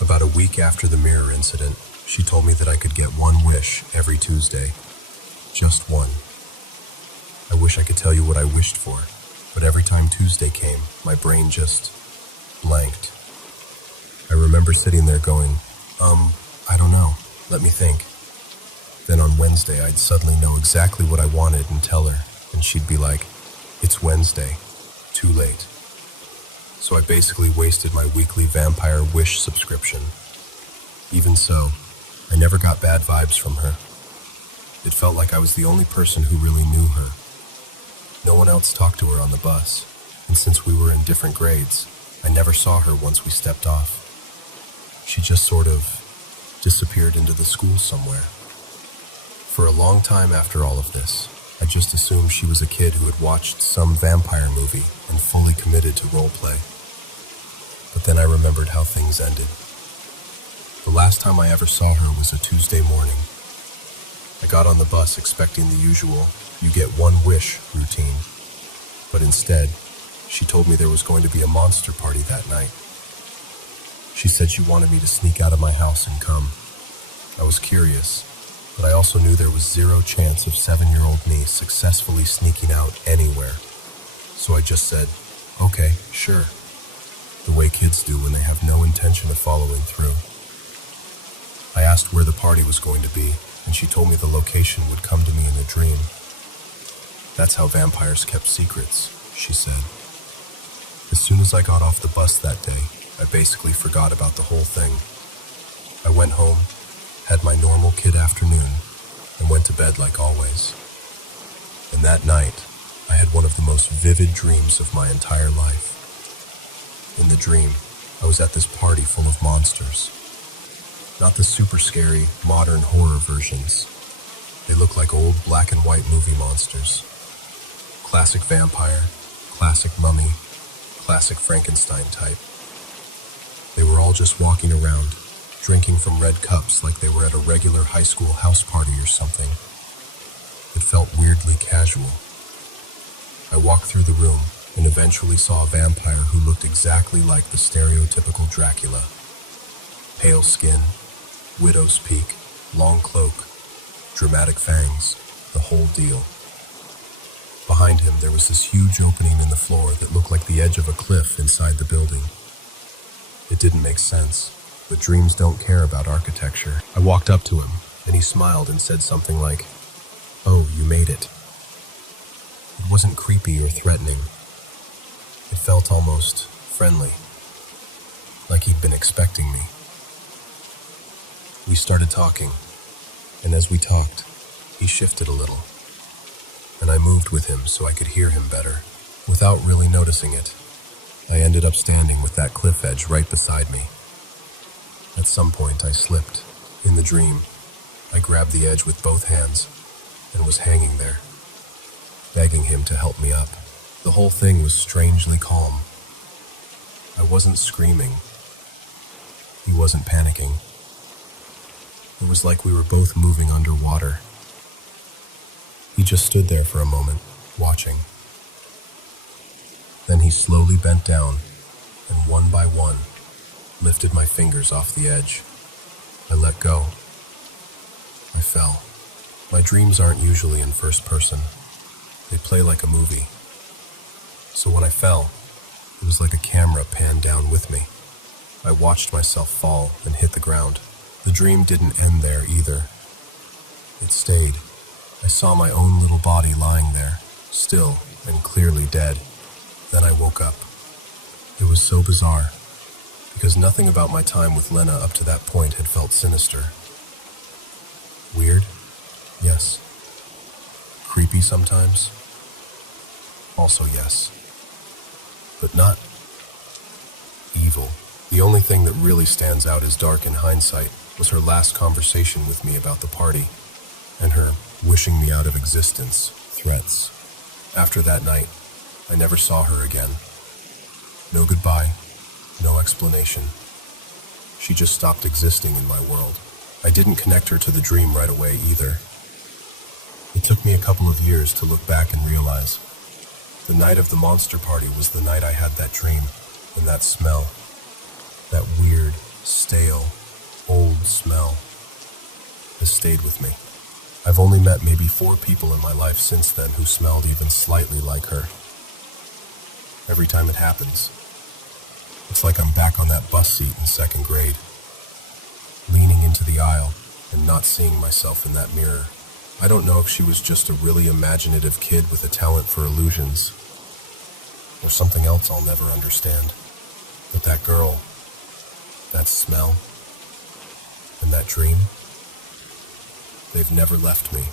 About a week after the mirror incident, she told me that I could get one wish every Tuesday. Just one. I wish I could tell you what I wished for, but every time Tuesday came, my brain just blanked. I remember sitting there going, I don't know, let me think. Then on Wednesday, I'd suddenly know exactly what I wanted and tell her, and she'd be like, it's Wednesday, too late. So I basically wasted my weekly vampire wish subscription. Even so, I never got bad vibes from her. It felt like I was the only person who really knew her. No one else talked to her on the bus, and since we were in different grades, I never saw her once we stepped off. She just sort of disappeared into the school somewhere. For a long time after all of this, I just assumed she was a kid who had watched some vampire movie and fully committed to roleplay. But then I remembered how things ended. The last time I ever saw her was a Tuesday morning. I got on the bus expecting the usual, you get one wish routine. But instead, she told me there was going to be a monster party that night. She said she wanted me to sneak out of my house and come. I was curious, but I also knew there was zero chance of 7-year-old me successfully sneaking out anywhere. So I just said, okay, sure. The way kids do when they have no intention of following through. I asked where the party was going to be, and she told me the location would come to me in a dream. That's how vampires kept secrets, she said. As soon as I got off the bus that day, I basically forgot about the whole thing. I went home, had my normal kid afternoon, and went to bed like always. And that night, I had one of the most vivid dreams of my entire life. In the dream, I was at this party full of monsters. Not the super scary, modern horror versions. They look like old black and white movie monsters. Classic vampire, classic mummy, classic Frankenstein type. They were all just walking around, drinking from red cups like they were at a regular high school house party or something. It felt weirdly casual. I walked through the room, and eventually saw a vampire who looked exactly like the stereotypical Dracula. Pale skin, widow's peak, long cloak, dramatic fangs, the whole deal. Behind him, there was this huge opening in the floor that looked like the edge of a cliff inside the building. It didn't make sense, but dreams don't care about architecture. I walked up to him, and he smiled and said something like, "Oh, you made it." It wasn't creepy or threatening. It felt almost friendly, like he'd been expecting me. We started talking, and as we talked, he shifted a little, and I moved with him so I could hear him better. Without really noticing it, I ended up standing with that cliff edge right beside me. At some point, I slipped. In the dream, I grabbed the edge with both hands and was hanging there, begging him to help me up. The whole thing was strangely calm. I wasn't screaming. He wasn't panicking. It was like we were both moving underwater. He just stood there for a moment, watching. Then he slowly bent down, and one by one, lifted my fingers off the edge. I let go. I fell. My dreams aren't usually in first person. They play like a movie. So when I fell, it was like a camera panned down with me. I watched myself fall and hit the ground. The dream didn't end there either. It stayed. I saw my own little body lying there, still and clearly dead. Then I woke up. It was so bizarre, because nothing about my time with Lena up to that point had felt sinister. Weird? Yes. Creepy sometimes? Also yes. But not evil. The only thing that really stands out as dark in hindsight was her last conversation with me about the party, and her wishing me out of existence threats. After that night, I never saw her again. No goodbye, no explanation. She just stopped existing in my world. I didn't connect her to the dream right away either. It took me a couple of years to look back and realize the night of the monster party was the night I had that dream, and that smell, that weird, stale, old smell, has stayed with me. I've only met maybe 4 people in my life since then who smelled even slightly like her. Every time it happens, it's like I'm back on that bus seat in 2nd grade, leaning into the aisle and not seeing myself in that mirror. I don't know if she was just a really imaginative kid with a talent for illusions, or something else I'll never understand. But that girl, that smell, and that dream, they've never left me.